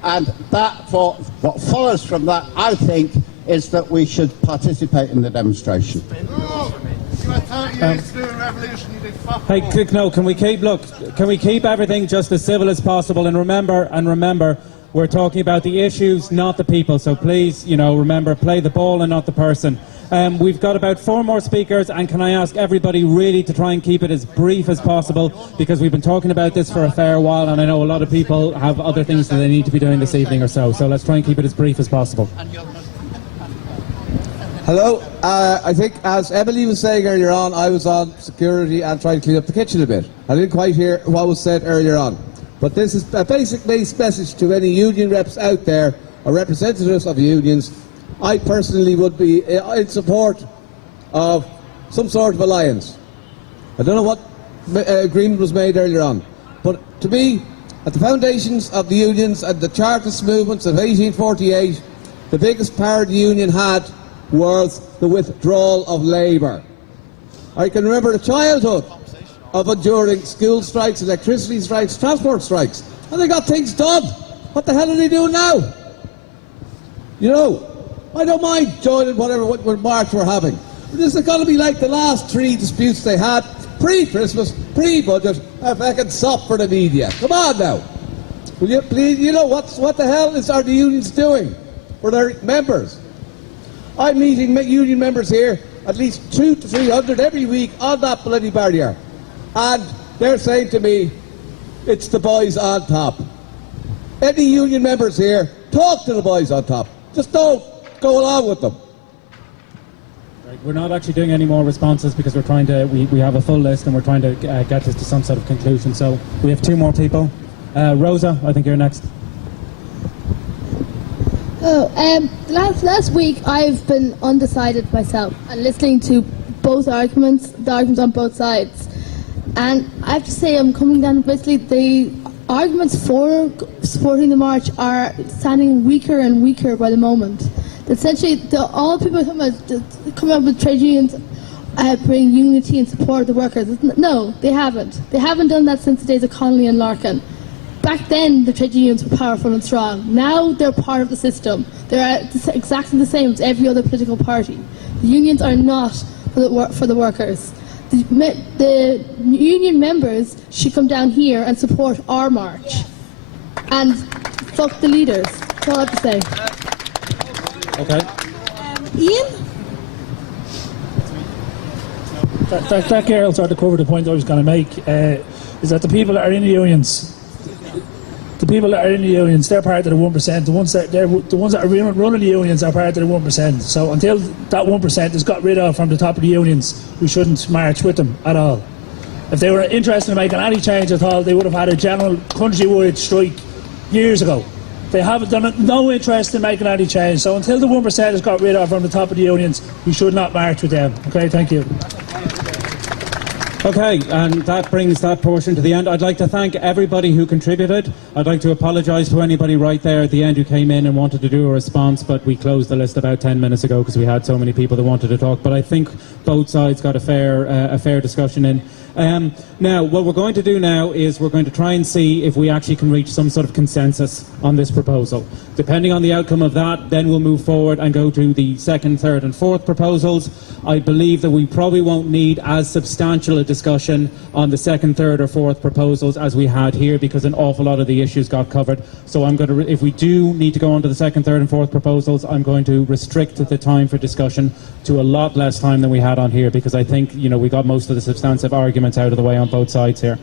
and that, for what follows from that, I think, is that we should participate in the demonstration. Hey, no, can we keep everything just as civil as possible, and remember, we're talking about the issues, not the people. So please, remember, play the ball and not the person. We've got about 4 more speakers, and can I ask everybody really to try and keep it as brief as possible, because we've been talking about this for a fair while, and I know a lot of people have other things that they need to be doing this evening or so. So let's try and keep it as brief as possible. Hello. I think, as Emily was saying earlier on, I was on security and trying to clean up the kitchen a bit. I didn't quite hear what was said earlier on. But this is a basic message to any union reps out there, or representatives of unions. I personally would be in support of some sort of alliance. I don't know what agreement was made earlier on, but to me, at the foundations of the unions and the Chartist movements of 1848, the biggest power the union had was the withdrawal of labour. I can remember the childhood of enduring school strikes, electricity strikes, transport strikes, and they got things done. What the hell are they doing now? I don't mind joining what march we're having. But this is going to be like the last 3 disputes they had pre-Christmas, pre-budget. If I can stop for the media. Come on now. Will you please? What the hell are the unions doing for their members? I'm meeting union members here, at least 200 to 300 every week on that bloody barrier. And they're saying to me, it's the boys on top. Any union members here, talk to the boys on top. Just don't go along with them. Right, we're not actually doing any more responses because we're trying to, we have a full list and we're trying to get this to some sort of conclusion. So we have 2 more people. Rosa, I think you're next. Last week I've been undecided myself and listening to the arguments on both sides. And I have to say, I'm coming down, basically the arguments for supporting the march are standing weaker and weaker by the moment. Essentially, all people are coming up with trade unions bring unity and support of the workers. No, they haven't. They haven't done that since the days of Connolly and Larkin. Back then, the trade unions were powerful and strong. Now they're part of the system. They're exactly the same as every other political party. The unions are not for the workers. The union members should come down here and support our march. And fuck the leaders. That's all I have to say. Okay. Ian? That girl sort of covered the point I was going to make, is that the people that are in the unions, they're part of the 1%. The ones that are running the unions are part of the 1%. So until that 1% is got rid of from the top of the unions, we shouldn't march with them at all. If they were interested in making any change at all, they would have had a general countrywide strike years ago. They haven't done no interest in making any change. So until the 1% is got rid of from the top of the unions, we should not march with them. Okay, thank you. Okay, and that brings that portion to the end. I'd like to thank everybody who contributed. I'd like to apologise to anybody right there at the end who came in and wanted to do a response, but we closed the list about 10 minutes ago because we had so many people that wanted to talk. But I think both sides got a fair discussion in. Now, what we're going to do now is we're going to try and see if we actually can reach some sort of consensus on this proposal. Depending on the outcome of that, then we'll move forward and go to the second, third and fourth proposals. I believe that we probably won't need as substantial a discussion on the second, third or fourth proposals as we had here because an awful lot of the issues got covered. So I'm going to, if we do need to go on to the second, third and fourth proposals, I'm going to restrict the time for discussion to a lot less time than we had on here because I think, you know, we got most of the substantive arguments out of the way on both sides here.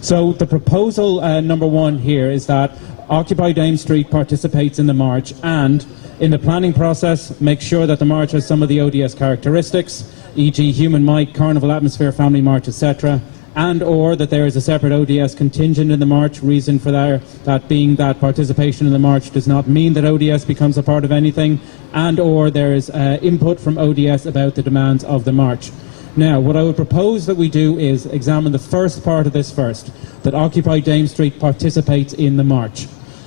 So the proposal number one here is that Occupy Dame Street participates in the march and in the planning process make sure that the march has some of the ODS characteristics, e.g. human mic, carnival atmosphere, family march, etc., and or that there is a separate ODS contingent in the march. Reason for that being that participation in the march does not mean that ODS becomes a part of anything, and or there is input from ODS about the demands of the march. Now, what I would propose that we do is examine the first part of this first, that Occupy Dame Street participates in the march.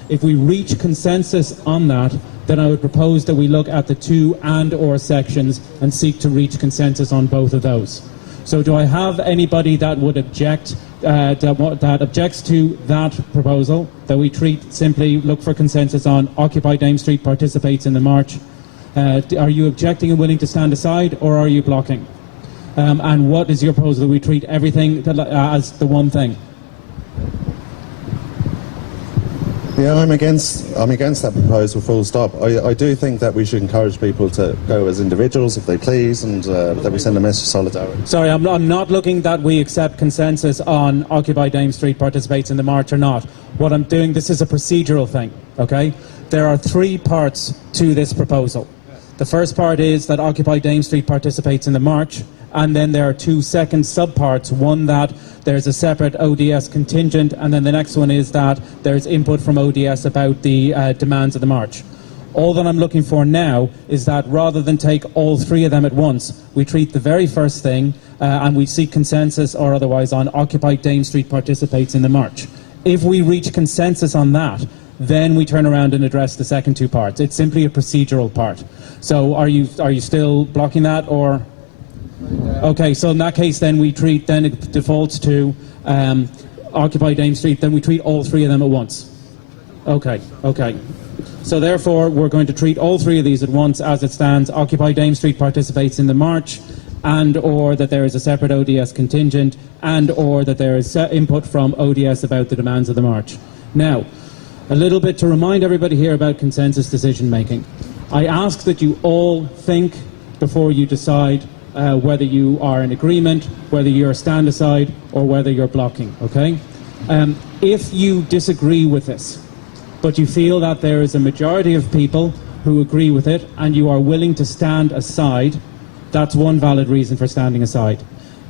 If we reach consensus on that, then I would propose that we look at the two and or sections and seek to reach consensus on both of those. So do I have anybody that would object, that objects to that proposal, that we simply look for consensus on Occupy Dame Street participates in the march? Are you objecting and willing to stand aside, or are you blocking? And what is your proposal, that we treat everything as the one thing? Yeah, I'm against that proposal, full stop. I do think that we should encourage people to go as individuals if they please, and that we send a message of solidarity. Sorry, I'm not looking that we accept consensus on Occupy Dame Street participates in the march or not. What I'm doing, this is a procedural thing, okay? There are three parts to this proposal. The first part is that Occupy Dame Street participates in the march, and then there are two second subparts, one that there's a separate ODS contingent, and then the next one is that there's input from ODS about the demands of the march. All that I'm looking for now is that rather than take all three of them at once, we treat the very first thing and we seek consensus or otherwise on Occupy Dame Street participates in the march. If we reach consensus on that, then we turn around and address the second two parts. It's simply a procedural part. So are you still blocking that, or? Okay, so in that case then we treat, then it defaults to Occupy Dame Street, then we treat all three of them at once. Okay. So therefore we're going to treat all three of these at once as it stands. Occupy Dame Street participates in the march, and or that there is a separate ODS contingent, and or that there is input from ODS about the demands of the march. Now, a little bit to remind everybody here about consensus decision making. I ask that you all think before you decide whether you are in agreement, whether you're stand aside, or whether you're blocking, okay? If you disagree with this, but you feel that there is a majority of people who agree with it and you are willing to stand aside, that's one valid reason for standing aside.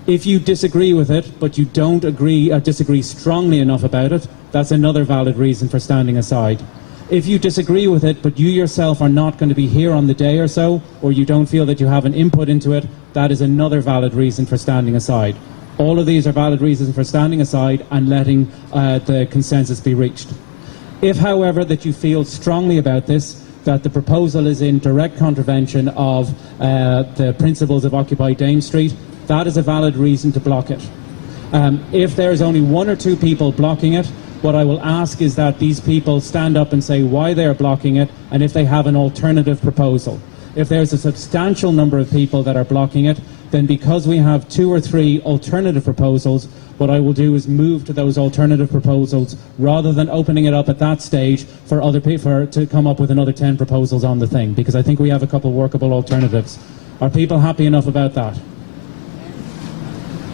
If you disagree with it, but you don't agree or disagree strongly enough about it, that's another valid reason for standing aside. If you disagree with it, but you yourself are not going to be here on the day or so, or you don't feel that you have an input into it, that is another valid reason for standing aside. All of these are valid reasons for standing aside and letting the consensus be reached. If, however, that you feel strongly about this, that the proposal is in direct contravention of the principles of Occupy Dame Street, that is a valid reason to block it. If there's only one or two people blocking it, what I will ask is that these people stand up and say why they are blocking it, and if they have an alternative proposal. If there's a substantial number of people that are blocking it, then because we have two or three alternative proposals, what I will do is move to those alternative proposals rather than opening it up at that stage for other people to come up with another 10 proposals on the thing, because I think we have a couple workable alternatives. Are people happy enough about that?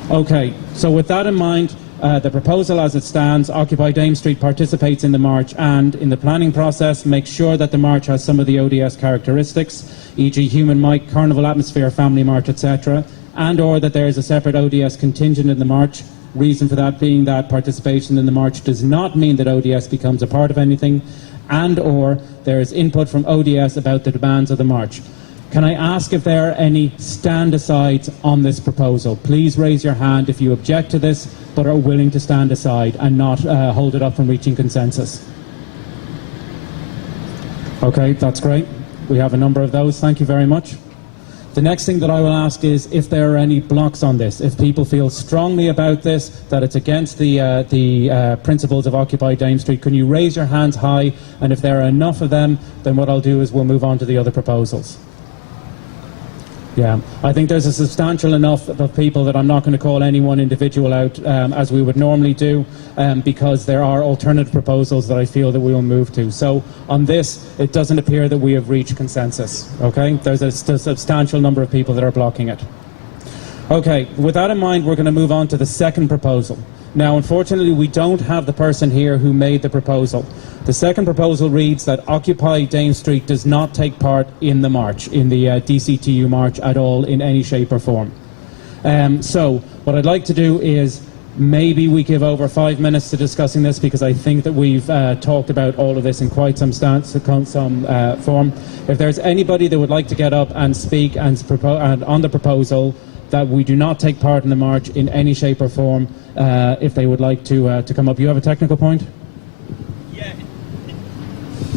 Okay, so with that in mind, the proposal as it stands, Occupy Dame Street participates in the march and, in the planning process, makes sure that the march has some of the ODS characteristics, e.g. human mic, carnival atmosphere, family march, etc., and or that there is a separate ODS contingent in the march. Reason for that being that participation in the march does not mean that ODS becomes a part of anything, and or there is input from ODS about the demands of the march. Can I ask if there are any stand-asides on this proposal? Please raise your hand if you object to this but are willing to stand aside and not hold it up from reaching consensus. Okay, that's great. We have a number of those. Thank you very much. The next thing that I will ask is if there are any blocks on this. If people feel strongly about this, that it's against the principles of Occupy Dame Street, can you raise your hands high? And if there are enough of them, then what I'll do is we'll move on to the other proposals. Yeah, I think there's a substantial enough of people that I'm not going to call any one individual out as we would normally do because there are alternative proposals that I feel that we will move to. So on this, it doesn't appear that we have reached consensus. Okay, there's a substantial number of people that are blocking it. Okay, with that in mind, we're going to move on to the second proposal. Now, unfortunately, we don't have the person here who made the proposal. The second proposal reads that Occupy Dame Street does not take part in the march, in the DCTU march at all, in any shape or form. So, what I'd like to do is maybe we give over 5 minutes to discussing this because I think that we've talked about all of this in quite some form. If there's anybody that would like to get up and speak and on the proposal that we do not take part in the march in any shape or form, if they would like to come up. You have a technical point? Yeah.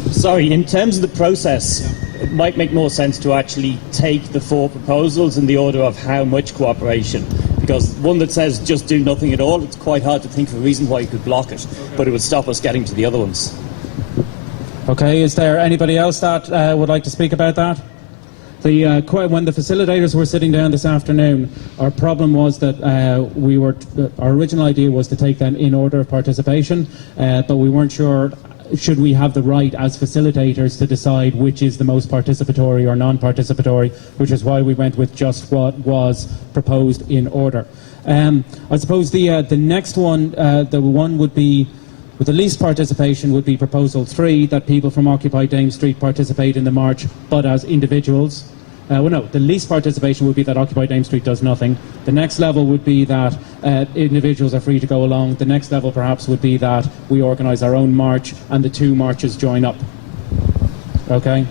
Sorry, in terms of the process, it might make more sense to actually take the 4 proposals in the order of how much cooperation. Because one that says just do nothing at all, it's quite hard to think of a reason why you could block it, but it would stop us getting to the other ones. Okay, is there anybody else that would like to speak about that? When the facilitators were sitting down this afternoon, our problem was that our original idea was to take them in order of participation, but we weren't sure should we have the right as facilitators to decide which is the most participatory or non-participatory, which is why we went with just what was proposed in order. I suppose the next one, the one would be with the least participation would be Proposal 3, that people from Occupy Dame Street participate in the march, but as individuals. Well, no, the least participation would be that Occupy Dame Street does nothing. The next level would be that individuals are free to go along. The next level, perhaps, would be that we organise our own march and the 2 marches join up. Okay?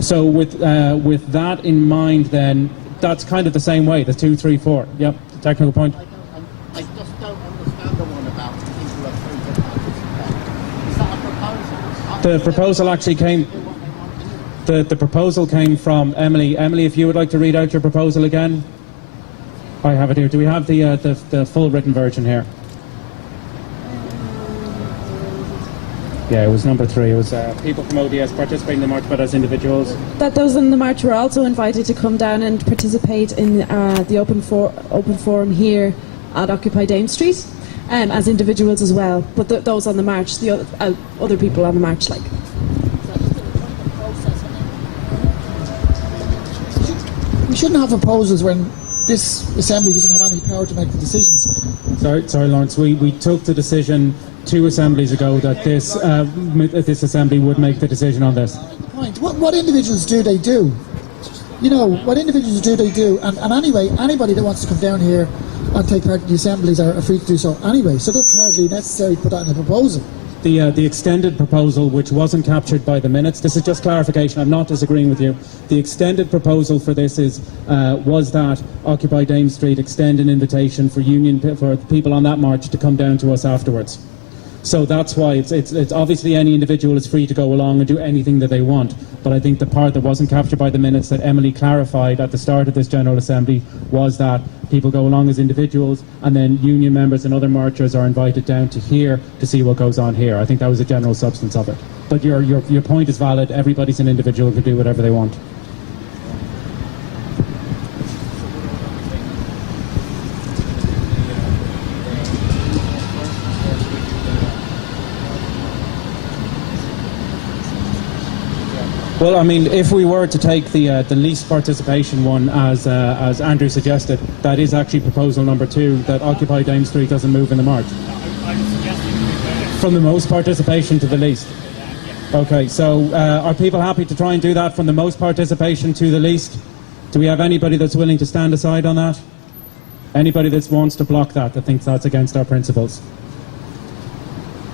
So with that in mind, then, that's kind of the same way, the 2, 3, 4. Yep, technical point. I just don't understand the one about people are free to participate. Is that a proposal? The proposal actually came... The proposal came from Emily. Emily, if you would like to read out your proposal again. I have it here. Do we have the full written version here? Yeah, it was number 3. It was people from ODS participating in the march, but as individuals. That those in the march were also invited to come down and participate in the open forum here at Occupy Dame Street, as individuals as well. But those on the march, the other people on the march, like. We shouldn't have proposals when this assembly doesn't have any power to make the decisions. Sorry, Lawrence. We took the decision 2 assemblies ago that this assembly would make the decision on this. Point. What individuals do they do? You know, what individuals do they do? And anyway, anybody that wants to come down here and take part in the assemblies are free to do so anyway. So that's hardly necessary to put that in a proposal. The extended proposal, which wasn't captured by the minutes, this is just clarification, I'm not disagreeing with you. The extended proposal for this was that Occupy Dame Street extend an invitation for people on that march to come down to us afterwards. So that's why it's obviously any individual is free to go along and do anything that they want. But I think the part that wasn't captured by the minutes that Emily clarified at the start of this General Assembly was that people go along as individuals and then union members and other marchers are invited down to here to see what goes on here. I think that was the general substance of it. But your point is valid. Everybody's an individual to do whatever they want. Well, I mean, if we were to take the least participation one, as Andrew suggested, that is actually proposal number 2, that Occupy Dame Street doesn't move in the march. From the most participation to the least. Okay, so are people happy to try and do that from the most participation to the least? Do we have anybody that's willing to stand aside on that? Anybody that wants to block that thinks that's against our principles?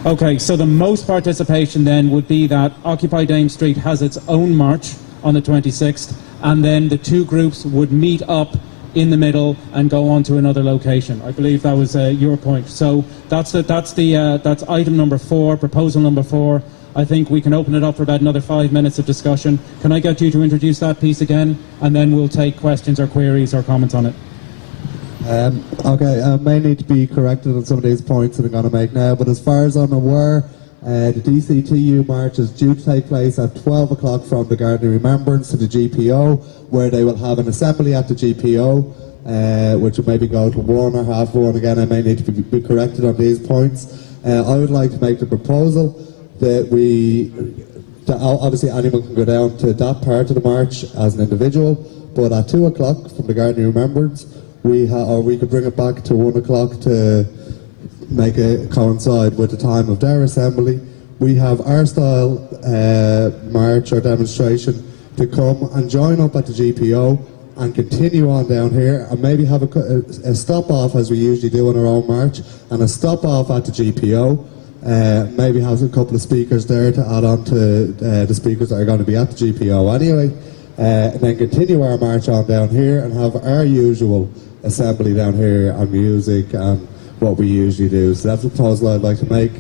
Okay, so the most participation then would be that Occupy Dame Street has its own march on the 26th, and then the two groups would meet up in the middle and go on to another location. I believe that was your point. So that's item number 4, proposal number 4. I think we can open it up for about another 5 minutes of discussion. Can I get you to introduce that piece again, and then we'll take questions or queries or comments on it. Okay, I may need to be corrected on some of these points that I'm going to make now, but as far as I'm aware, the DCTU march is due to take place at 12 o'clock from the Garden of Remembrance to the GPO, where they will have an assembly at the GPO, which will maybe go to 1 or half 1. Again, I may need to be corrected on these points. I would like to make the proposal that obviously anyone can go down to that part of the march as an individual, but at 2 o'clock from the Garden of Remembrance, we could bring it back to 1 o'clock to make it coincide with the time of their assembly. We have our style march or demonstration to come and join up at the GPO and continue on down here, and maybe have a stop off as we usually do on our own march, and a stop off at the GPO. Maybe have a couple of speakers there to add on to the speakers that are going to be at the GPO anyway, and then continue our march on down here and have our usual assembly down here and music and what we usually do. So that's the proposal I'd like to make.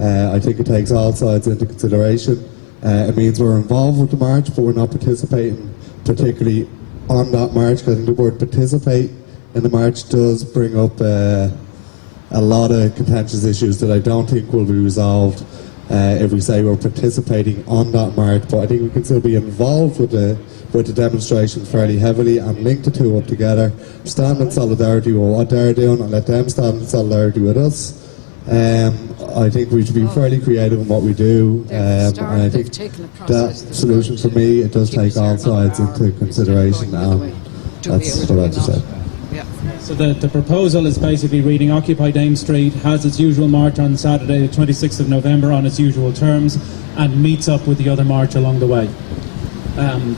I think it takes all sides into consideration. It means we're involved with the march, but we're not participating particularly on that march, because I think the word participate in the march does bring up a lot of contentious issues that I don't think will be resolved if we say we're participating on that march. But I think we can still be involved with the demonstration fairly heavily and link the two up together, stand in solidarity with what they're doing and let them stand in solidarity with us. I think we should be fairly creative in what we do, and I think that solution for me, it does take all sides into consideration, and that's what I have to say. So the proposal is basically reading Occupy Dame Street, has its usual march on Saturday the 26th of November on its usual terms, and meets up with the other march along the way.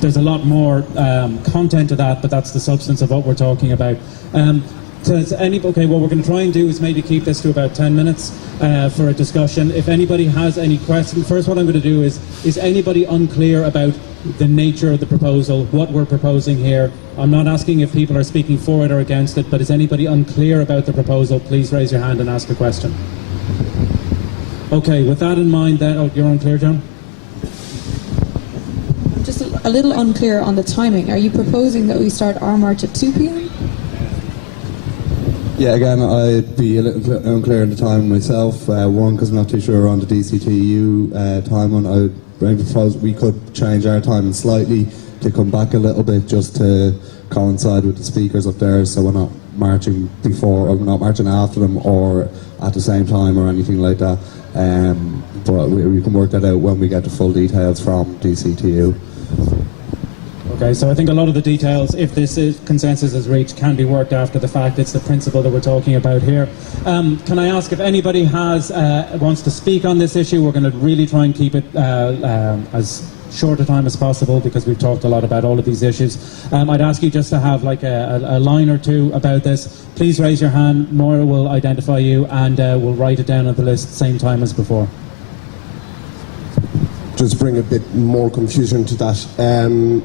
There's a lot more content to that, but that's the substance of what we're talking about. Okay, what we're going to try and do is maybe keep this to about 10 minutes for a discussion. If anybody has any questions, first what I'm going to do is anybody unclear about the nature of the proposal, what we're proposing here? I'm not asking if people are speaking for it or against it, but is anybody unclear about the proposal? Please raise your hand and ask a question. Okay, with that in mind then, oh, you're unclear, John? I'm just a little unclear on the timing. Are you proposing that we start our march at 2 p.m.? Yeah, again, I'd be a little unclear on the time myself. One, because I'm not too sure on the DCTU time on. I would propose we could change our timing slightly to come back a little bit, just to coincide with the speakers up there, so we're not marching before or we're not marching after them or at the same time or anything like that. But we can work that out when we get the full details from DCTU. Okay, so I think a lot of the details, if this consensus is reached, can be worked after the fact. It's the principle that we're talking about here. Can I ask if anybody wants to speak on this issue? We're going to really try and keep it as short a time as possible, because we've talked a lot about all of these issues. I'd ask you just to have like a line or two about this. Please raise your hand. Maura will identify you, and we'll write it down on the list same time as before. Just bring a bit more confusion to that.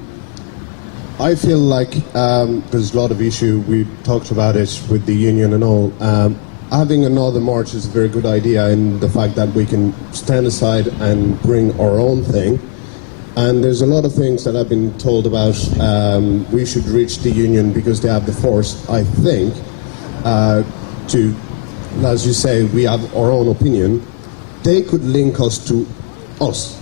I feel like there's a lot of issue. We talked about it with the union and all. Having another march is a very good idea, in the fact that we can stand aside and bring our own thing. And there's a lot of things that I've been told about. We should reach the union because they have the force, I think, to, as you say, we have our own opinion. They could link us to us.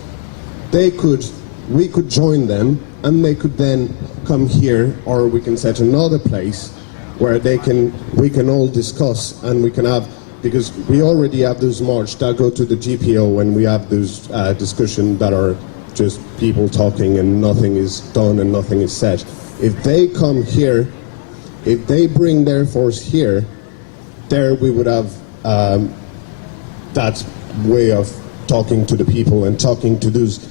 We could join them, and they could then come here, or we can set another place where we can all discuss, and we can have, because we already have those march that go to the GPO, and we have those discussions that are just people talking and nothing is done and nothing is said. If they come here, if they bring their force here, there we would have that way of talking to the people and talking to those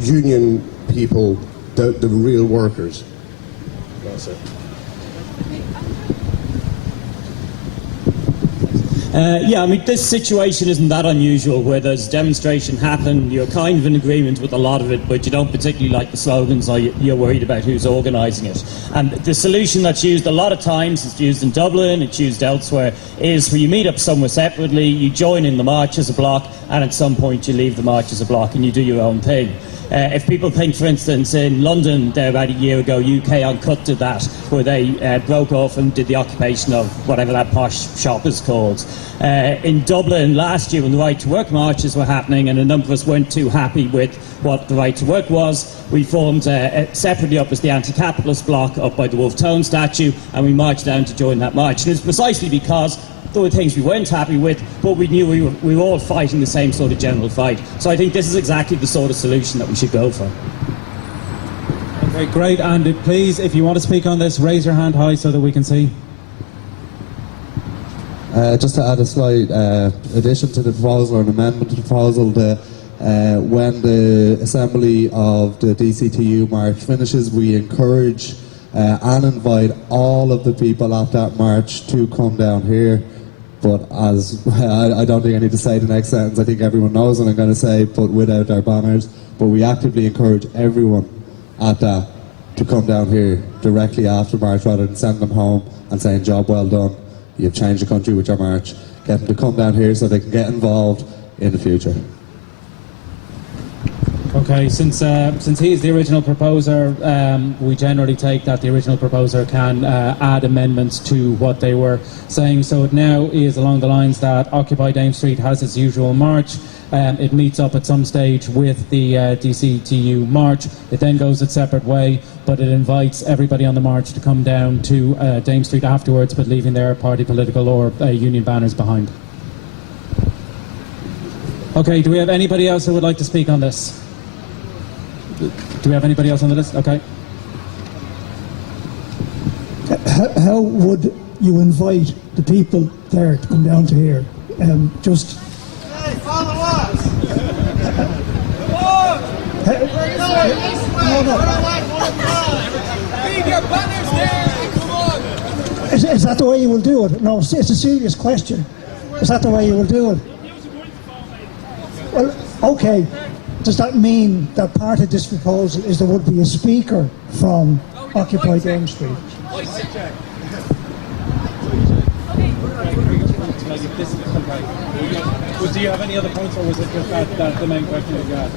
union people, the real workers. That's it. Yeah, I mean, this situation isn't that unusual where there's a demonstration happen, you're kind of in agreement with a lot of it, but you don't particularly like the slogans or you're worried about who's organising it. And the solution that's used a lot of times, it's used in Dublin, it's used elsewhere, is where you meet up somewhere separately, you join in the march as a block, and at some point you leave the march as a block and you do your own thing. If people think, for instance, in London, there about a year ago, UK Uncut did that, where they broke off and did the occupation of whatever that posh shop is called. In Dublin last year, when the Right to Work marches were happening, and a number of us weren't too happy with what the Right to Work was, we formed separately up as the anti-capitalist bloc up by the Wolf Tone statue, and we marched down to join that march. And it's precisely because there were things we weren't happy with, but we knew we were all fighting the same sort of general fight. So I think this is exactly the sort of solution that we should go for. Okay, great. And please, if you want to speak on this, raise your hand high so that we can see. Just to add a slight addition to the proposal, or an amendment to the proposal, when the assembly of the DCTU march finishes, we encourage and invite all of the people at that march to come down here. But as I don't think I need to say the next sentence, I think everyone knows what I'm going to say, but without our banners. But we actively encourage everyone at that to come down here directly after march, rather than send them home and saying, job well done, you've changed the country with your march. Get them to come down here so they can get involved in the future. Okay, since he is the original proposer, we generally take that the original proposer can add amendments to what they were saying. So it now is along the lines that Occupy Dame Street has its usual march. It meets up at some stage with the DCTU march. It then goes its separate way, but it invites everybody on the march to come down to Dame Street afterwards, but leaving their party, political or union banners behind. Okay, do we have anybody else who would like to speak on this? Do we have anybody else on the list? Okay. How would you invite the people there to come down to here? Just. Hey, follow us! Leave your banners there and come on! Is that the way you will do it? No, it's a serious question. Is that the way you will do it? Well, okay. Does that mean that part of this proposal is there would be a speaker from Occupy Dame Street? Do you have any other points, or was it just that the main question that you had?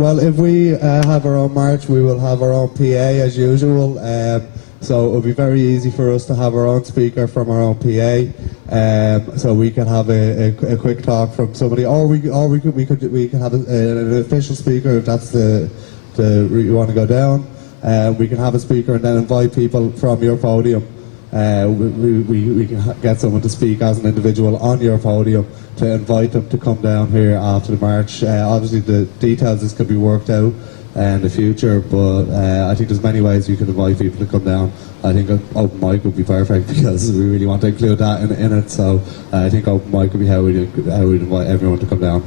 Well, if we have our own march, we will have our own PA as usual. So it'll be very easy for us to have our own speaker from our own PA. So we can have a quick talk from somebody, or we could have an official speaker if that's the route you want to go down. We can have a speaker and then invite people from your podium. We can get someone to speak as an individual on your podium to invite them to come down here after the march. Obviously the details of this can be worked out in the future, but I think there's many ways you can invite people to come down. I think an open mic would be perfect because we really want to include that in it, so I think open mic would be how we'd invite everyone to come down.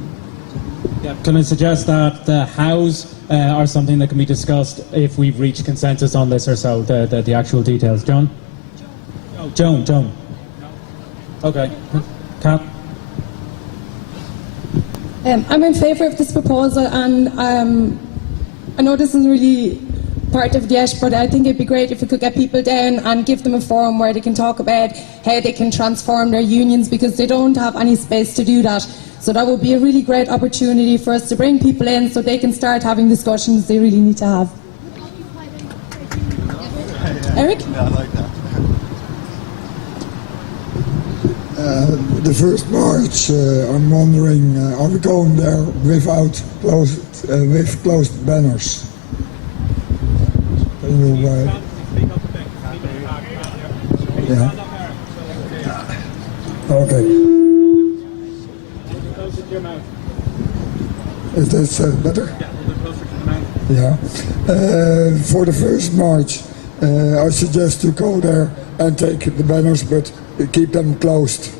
Yeah. Can I suggest that the hows are something that can be discussed if we've reached consensus on this or so, the actual details. John? Joan. Okay. Kat? I'm in favour of this proposal, and I know this isn't really part of it yet, but I think it'd be great if we could get people down and give them a forum where they can talk about how they can transform their unions, because they don't have any space to do that. So that would be a really great opportunity for us to bring people in so they can start having discussions they really need to have. Eric? Yeah, I like that. The first march, I'm wondering, are we going there without with closed banners? Yeah. Okay. Is that better? Yeah. For the first march, I suggest to go there and take the banners, but keep them closed.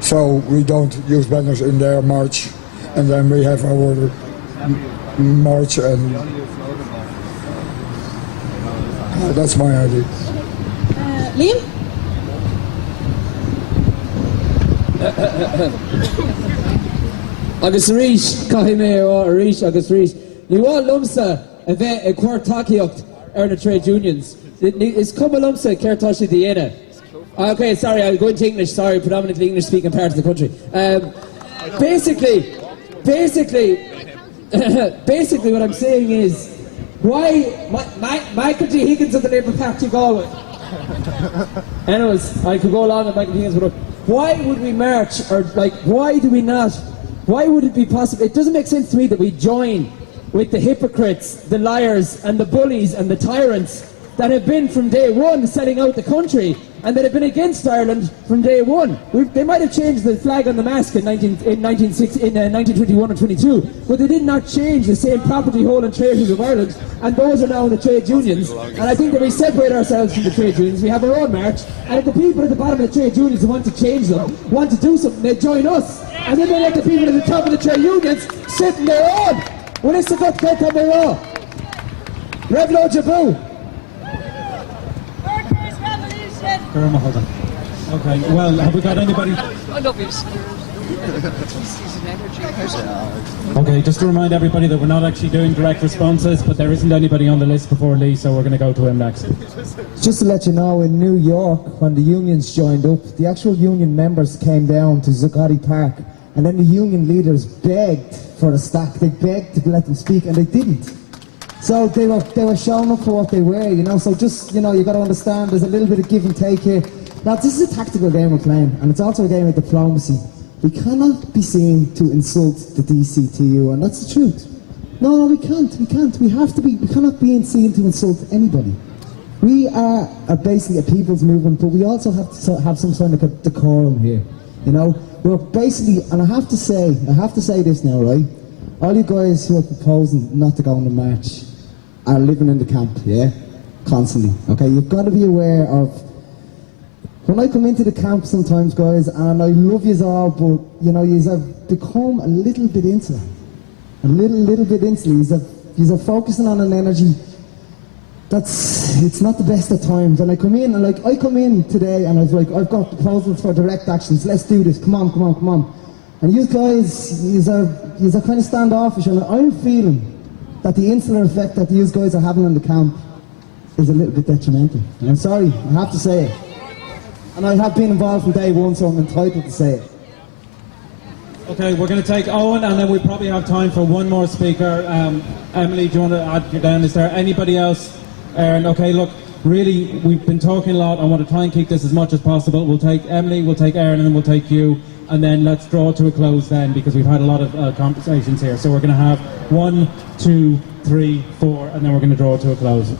So we don't use banners in their march, and then we have our march, and that's my idea. Liam? Agus rís caiimé a rís agus rís. Ní bháil lumsa a bheith a cuairtaíocht na trade unions. Is cum a lumsa ceirtá si dhéana. Okay, sorry, I'll go into English. Sorry, predominantly English-speaking part of the country. Basically, what I'm saying is, why Michael G. Higgins of the Labour Party Galway? Anyways, I could go along with Michael Higgins, but why would we march, or why do we not? Why would it be possible? It doesn't make sense to me that we join with the hypocrites, the liars, and the bullies and the tyrants that have been from day one selling out the country and that have been against Ireland from day one. They might have changed the flag on the mask in 1921 or 22, but they did not change the same property hole and traders of Ireland, and those are now in the trade unions. And I think that we separate ourselves from the trade unions. We have our own march, and if the people at the bottom of the trade unions who want to change them, want to do something, they join us. And then they let the people at the top of the trade unions sit in their own. Well, it's a good get on their own. Revlo Jaboo. Hold on. Okay, well, have we got anybody? I love his Okay, just to remind everybody that we're not actually doing direct responses, but there isn't anybody on the list before Lee, so we're going to go to him next. Just to let you know, in New York, when the unions joined up, the actual union members came down to Zuccotti Park, and then the union leaders begged for a stack. They begged to let them speak, and they didn't. So they were showing up for what they were, you know. So just, you know, you got to understand there's a little bit of give and take here. Now, this is a tactical game we're playing, and it's also a game of diplomacy. We cannot be seen to insult the DCTU, and that's the truth. No, we can't. We can't. We have to be. We cannot be seen to insult anybody. We are basically a people's movement, but we also have to have some kind of decorum here. You know, we're basically, and I have to say this now, right? All you guys who are proposing not to go on the march are living in the camp, yeah? Constantly, okay? You've got to be aware of, when I come into the camp sometimes, guys, and I love yous all, but, you know, yous have become a little bit insular. A little bit insular. Yous are focusing on an energy it's not the best at times. And I come in, and I come in today, and I was like, I've got proposals for direct actions, let's do this, come on. And you guys, yous are kind of standoffish, and I'm feeling that the insular effect that you guys are having on the camp is a little bit detrimental. And I'm sorry, I have to say it. And I have been involved from day one, so I'm entitled to say it. Okay, we're going to take Owen, and then we probably have time for one more speaker. Emily, do you want to add you down? Is there anybody else? Aaron, okay, look, really, we've been talking a lot. I want to try and keep this as much as possible. We'll take Emily, we'll take Aaron, and then we'll take you. And then let's draw to a close then, because we've had a lot of conversations here. So we're going to have 1, 2, 3, 4, and then we're going to draw to a close.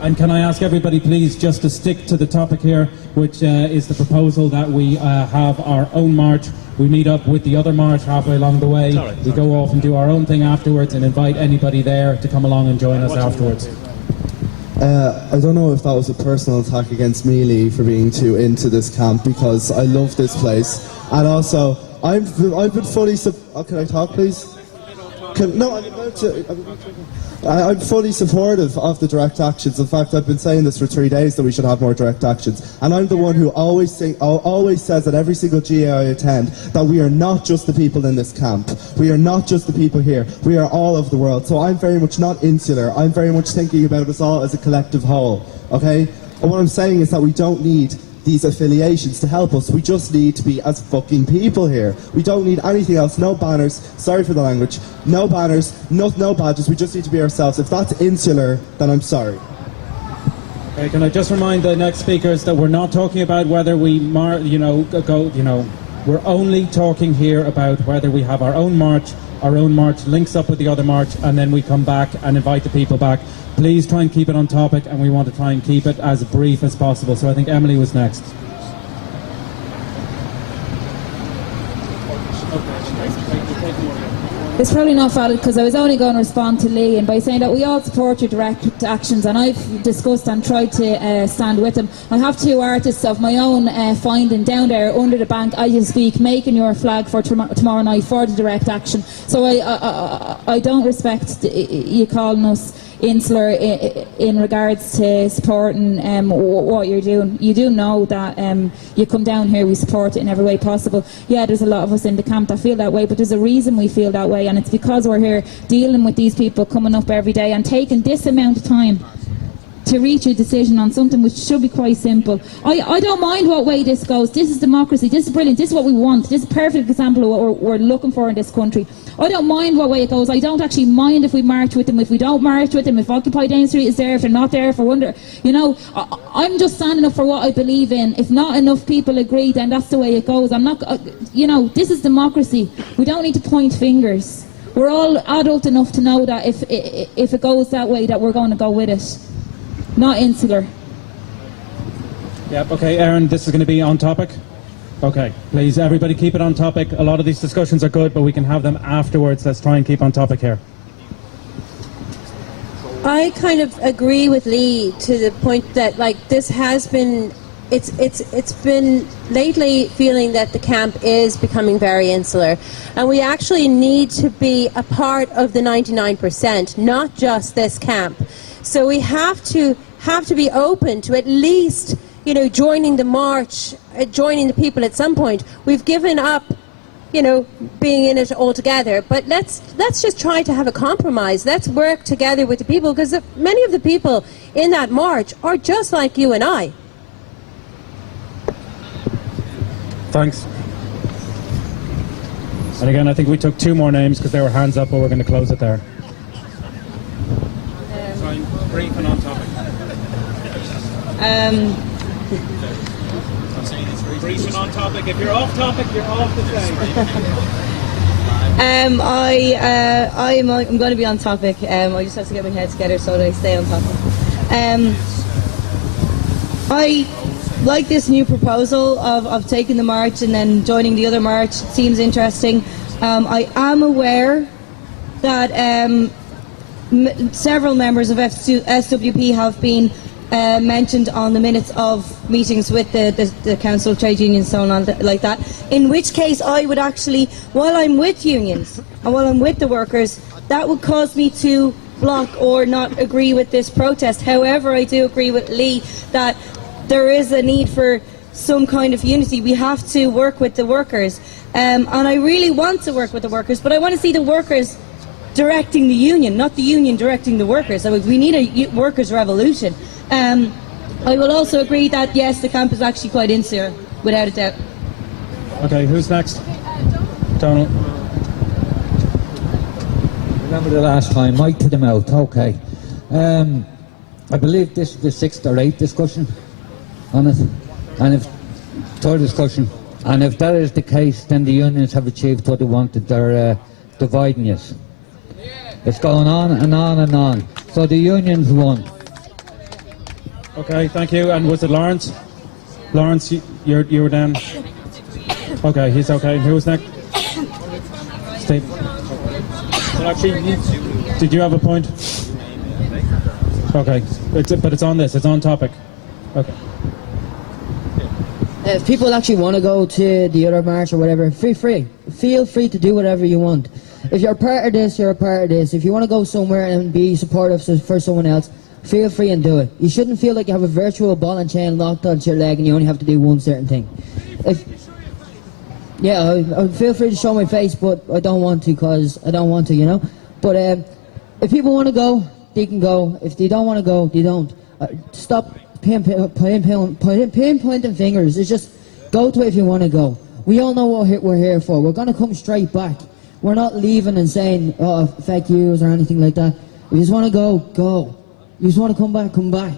And can I ask everybody, please, just to stick to the topic here, which is the proposal that we have our own march. We meet up with the other march halfway along the way. We go off and do our own thing afterwards and invite anybody there to come along and join us afterwards. I don't know if that was a personal attack against me, Lee, for being too into this camp, because I love this place. And also, I've been fully... can I talk, please? I'm fully supportive of the direct actions. In fact, I've been saying this for 3 days, that we should have more direct actions. And I'm the one who always says at every single GA I attend that we are not just the people in this camp. We are not just the people here. We are all over the world. So I'm very much not insular. I'm very much thinking about us all as a collective whole. Okay? And what I'm saying is that we don't need these affiliations to help us. We just need to be as fucking people here. We don't need anything else. No banners. Sorry for the language. No banners. No badges. We just need to be ourselves. If that's insular, then I'm sorry. Okay, can I just remind the next speakers that we're not talking about whether we we're only talking here about whether we have our own march links up with the other march, and then we come back and invite the people back. Please try and keep it on topic, and we want to try and keep it as brief as possible. So I think Emily was next. It's probably not valid, because I was only going to respond to Lee, and by saying that we all support your direct actions, and I've discussed and tried to stand with them. I have 2 artists of my own finding down there under the bank as you speak, making your flag for tomorrow night for the direct action. So I don't respect you calling us insular in regards to supporting what you're doing. You do know that you come down here, we support it in every way possible. Yeah, there's a lot of us in the camp that feel that way, but there's a reason we feel that way, and it's because we're here dealing with these people coming up every day and taking this amount of time to reach a decision on something which should be quite simple. I don't mind what way this goes. This is democracy. This is brilliant. This is what we want. This is a perfect example of what we're looking for in this country. I don't mind what way it goes. I don't actually mind if we march with them, if we don't march with them, if Occupy Dame Street is there, if they're not there, if we're under. You know, I'm just standing up for what I believe in. If not enough people agree, then that's the way it goes. I'm not, you know, this is democracy. We don't need to point fingers. We're all adult enough to know that if it goes that way, that we're going to go with it. Not insular. Yep, okay, Aaron, this is going to be on topic. Okay, please, everybody keep it on topic. A lot of these discussions are good, but we can have them afterwards. Let's try and keep on topic here. I kind of agree with Lee to the point that, like, this has been, it's been lately feeling that the camp is becoming very insular, and we actually need to be a part of the 99%, not just this camp. So we have to be open to at least, you know, joining the march, joining the people at some point. We've given up, you know, being in it altogether, but let's just try to have a compromise. Let's work together with the people, because many of the people in that march are just like you and I. Thanks. And again, I think we took 2 more names because they were hands up, but we're going to close it there. Brief and on topic. Brief and on topic. If you're off topic, you're off the stage. I'm going to be on topic. I just have to get my head together so that I stay on topic. I like this new proposal of taking the march and then joining the other march. It seems interesting. I am aware that several members of SWP have been mentioned on the minutes of meetings with the council, trade unions, so on like that. In which case, I would actually, while I'm with unions and while I'm with the workers, that would cause me to block or not agree with this protest. However, I do agree with Lee that there is a need for some kind of unity. We have to work with the workers, and I really want to work with the workers, but I want to see the workers directing the union, not the union directing the workers. I mean, we need a workers' revolution. I will also agree that, yes, the camp is actually quite insular, without a doubt. Okay, who's next? Donald. Remember the last time, mic to the mouth, okay. I believe this is the 6th or 8th discussion on it, and if 3rd discussion, and if that is the case, then the unions have achieved what they wanted. They're dividing us. It's going on and on and on. So the unions won. Okay, thank you. And was it Lawrence? Lawrence, you were down. Okay, he's okay. Who was next? Steve. Well, actually, did you have a point? Okay, but it's on this. It's on topic. Okay. If people actually want to go to the other march or whatever, feel free to do whatever you want. If you're a part of this, you're a part of this. If you want to go somewhere and be supportive for someone else, feel free and do it. You shouldn't feel like you have a virtual ball and chain locked onto your leg and you only have to do one certain thing. I feel free to show my face, but I don't want to, because I don't want to, you know. But if people want to go, they can go. If they don't want to go, they don't. Stop pinpointing fingers. It's just go to it if you want to go. We all know what we're here for. We're going to come straight back. We're not leaving and saying, oh, fake news or anything like that. If you just want to go, go. If you just want to come back, come back.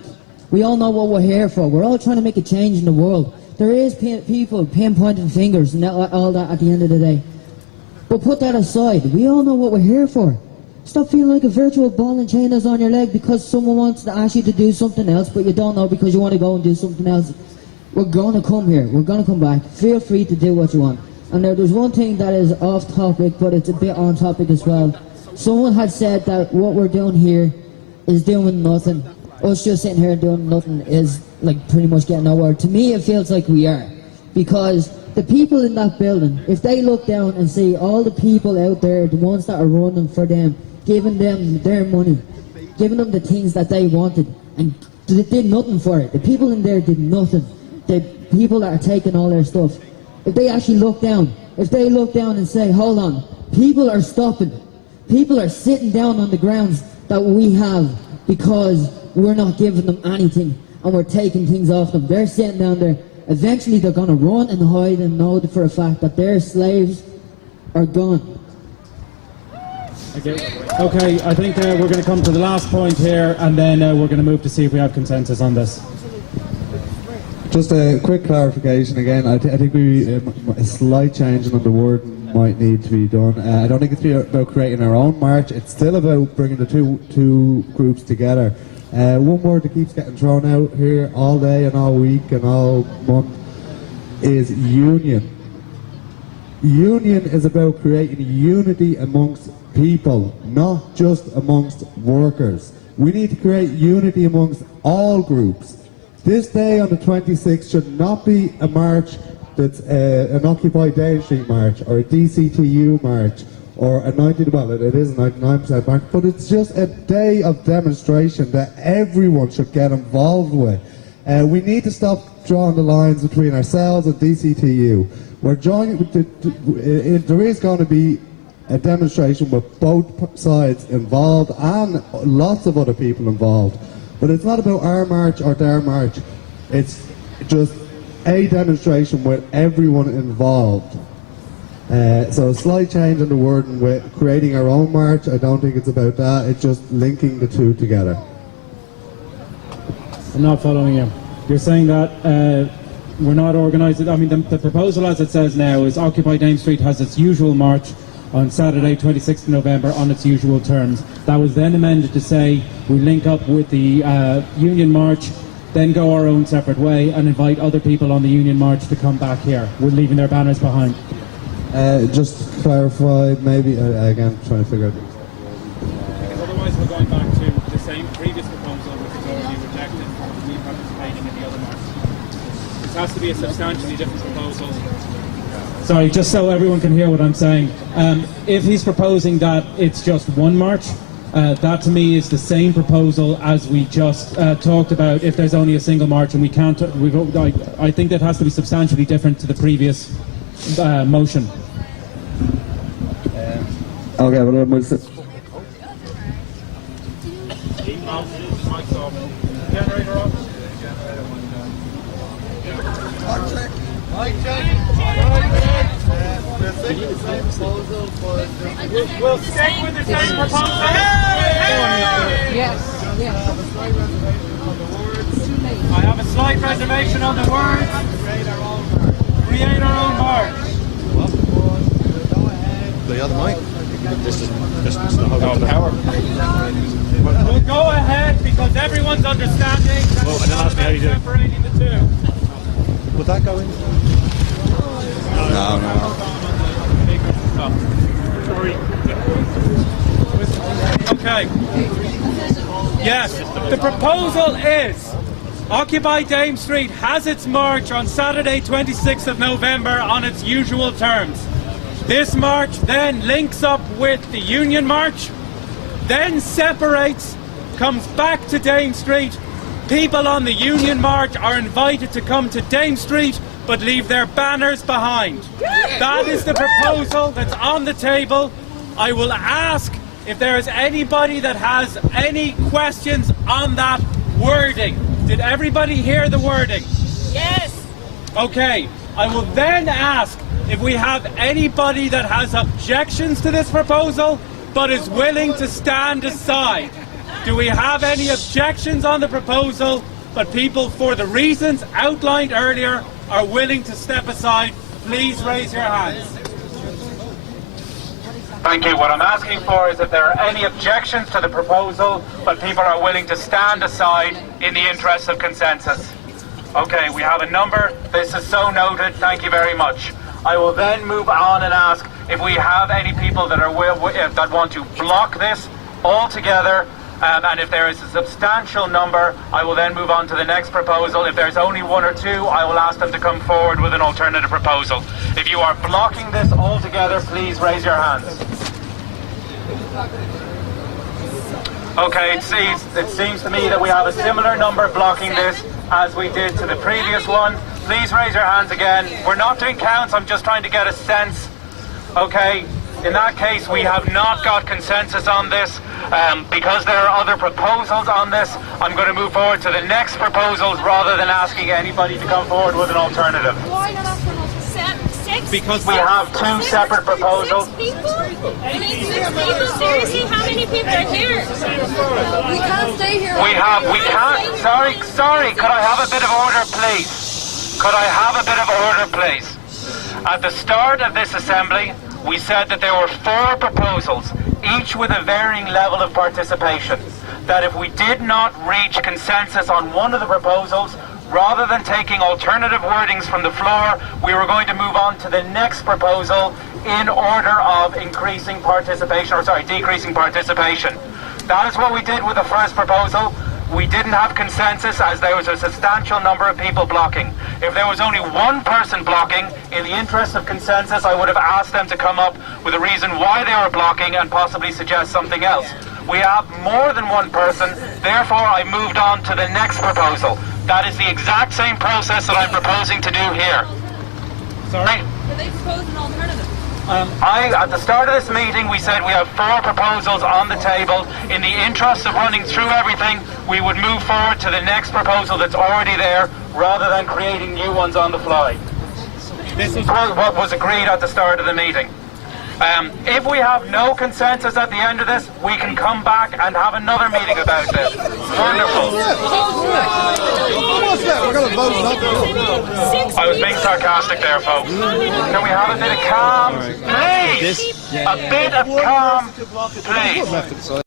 We all know what we're here for. We're all trying to make a change in the world. There is people pinpointing fingers and all that at the end of the day. But put that aside. We all know what we're here for. Stop feeling like a virtual ball and chain that's on your leg because someone wants to ask you to do something else, but you don't know because you want to go and do something else. We're going to come here. We're going to come back. Feel free to do what you want. And there's one thing that is off topic, but it's a bit on topic as well. Someone had said that what we're doing here is doing nothing. Us just sitting here doing nothing is like pretty much getting nowhere. To me, it feels like we are. Because the people in that building, if they look down and see all the people out there, the ones that are running for them, giving them their money, giving them the things that they wanted, and they did nothing for it. The people in there did nothing. The people that are taking all their stuff, if they actually look down, if they look down and say, hold on, people are stopping, people are sitting down on the grounds that we have because we're not giving them anything and we're taking things off them. They're sitting down there. Eventually they're going to run and hide and know for a fact that their slaves are gone. Okay, I think we're going to come to the last point here, and then we're going to move to see if we have consensus on this. Just a quick clarification again. I think a slight change on the word might need to be done. I don't think it's about creating our own march. It's still about bringing the two groups together. One word that keeps getting thrown out here all day and all week and all month is union. Union is about creating unity amongst people, not just amongst workers. We need to create unity amongst all groups. This day on the 26th should not be a march that's an Occupy Dame Street march or a DCTU march or a 99% march, but it's just a day of demonstration that everyone should get involved with. We need to stop drawing the lines between ourselves and DCTU. We're joining. There is going to be a demonstration with both sides involved and lots of other people involved. But it's not about our march or their march. It's just a demonstration with everyone involved. So a slight change in the wording with creating our own march. I don't think it's about that. It's just linking the two together. I'm not following you. You're saying that we're not organised. I mean, the proposal as it says now is Occupy Dame Street has its usual march on Saturday 26th of November on its usual terms. That was then amended to say we link up with the Union March, then go our own separate way and invite other people on the Union March to come back here. We're leaving their banners behind. Just to clarify, maybe, again, trying to figure out. Because otherwise we're going back to the same previous proposal which was already rejected for me participating in the other march. This has to be a substantially different proposal. Sorry, just so everyone can hear what I'm saying. If he's proposing that it's just one march, that to me is the same proposal as we just talked about if there's only a single march and we can't. I think that has to be substantially different to the previous motion. Okay, well, we'll sit. Generator off. We'll stick with the same proposal. Yes, yes. I have a slight reservation on the words. Create our own march. The other mic. This is not power. We'll go ahead because everyone's understanding that Well, and then ask me how you do. separating the two. Would that go in? No. Okay. Yes, the proposal is Occupy Dame Street has its march on Saturday 26th of November on its usual terms. This march then links up with the Union March, then separates, comes back to Dame Street. People on the Union March are invited to come to Dame Street but leave their banners behind. That is the proposal that's on the table. I will ask if there is anybody that has any questions on that wording. Did everybody hear the wording? Yes. Okay, I will then ask if we have anybody that has objections to this proposal but is willing to stand aside. Do we have any objections on the proposal but people, for the reasons outlined earlier, are willing to step aside? Please raise your hands. Thank you. What I'm asking for is if there are any objections to the proposal, but people are willing to stand aside in the interest of consensus. Okay, we have a number. This is so noted. Thank you very much. I will then move on and ask if we have any people that are that want to block this altogether. And if there is a substantial number, I will then move on to the next proposal. If there's only one or two, I will ask them to come forward with an alternative proposal. If you are blocking this altogether, please raise your hands. Okay, it seems to me that we have a similar number blocking this as we did to the previous one. Please raise your hands again. We're not doing counts, I'm just trying to get a sense. Okay, in that case we have not got consensus on this. Because there are other proposals on this, I'm going to move forward to the next proposals rather than asking anybody to come forward with an alternative. Why not ask for an Because we have two separate proposals. 6 people? I mean, 6 people? Seriously, how many people are here? We can't stay here. We can't. Sorry. Could I have a bit of order, please? Could I have a bit of order, please? At the start of this assembly, we said that there were 4 proposals, each with a varying level of participation. That if we did not reach consensus on one of the proposals, rather than taking alternative wordings from the floor, we were going to move on to the next proposal in order of decreasing participation. That is what we did with the first proposal. We didn't have consensus as there was a substantial number of people blocking. If there was only one person blocking, in the interest of consensus, I would have asked them to come up with a reason why they were blocking and possibly suggest something else. We have more than one person, therefore I moved on to the next proposal. That is the exact same process that I'm proposing to do here. Sorry? Were they proposing an alternative? At the start of this meeting, we said we have 4 proposals on the table. In the interest of running through everything, we would move forward to the next proposal that's already there, rather than creating new ones on the fly. This is what was agreed at the start of the meeting. If we have no consensus at the end of this, we can come back and have another meeting about this. Wonderful. I was being sarcastic there, folks. Can we have a bit of calm? Please! A bit of calm, please.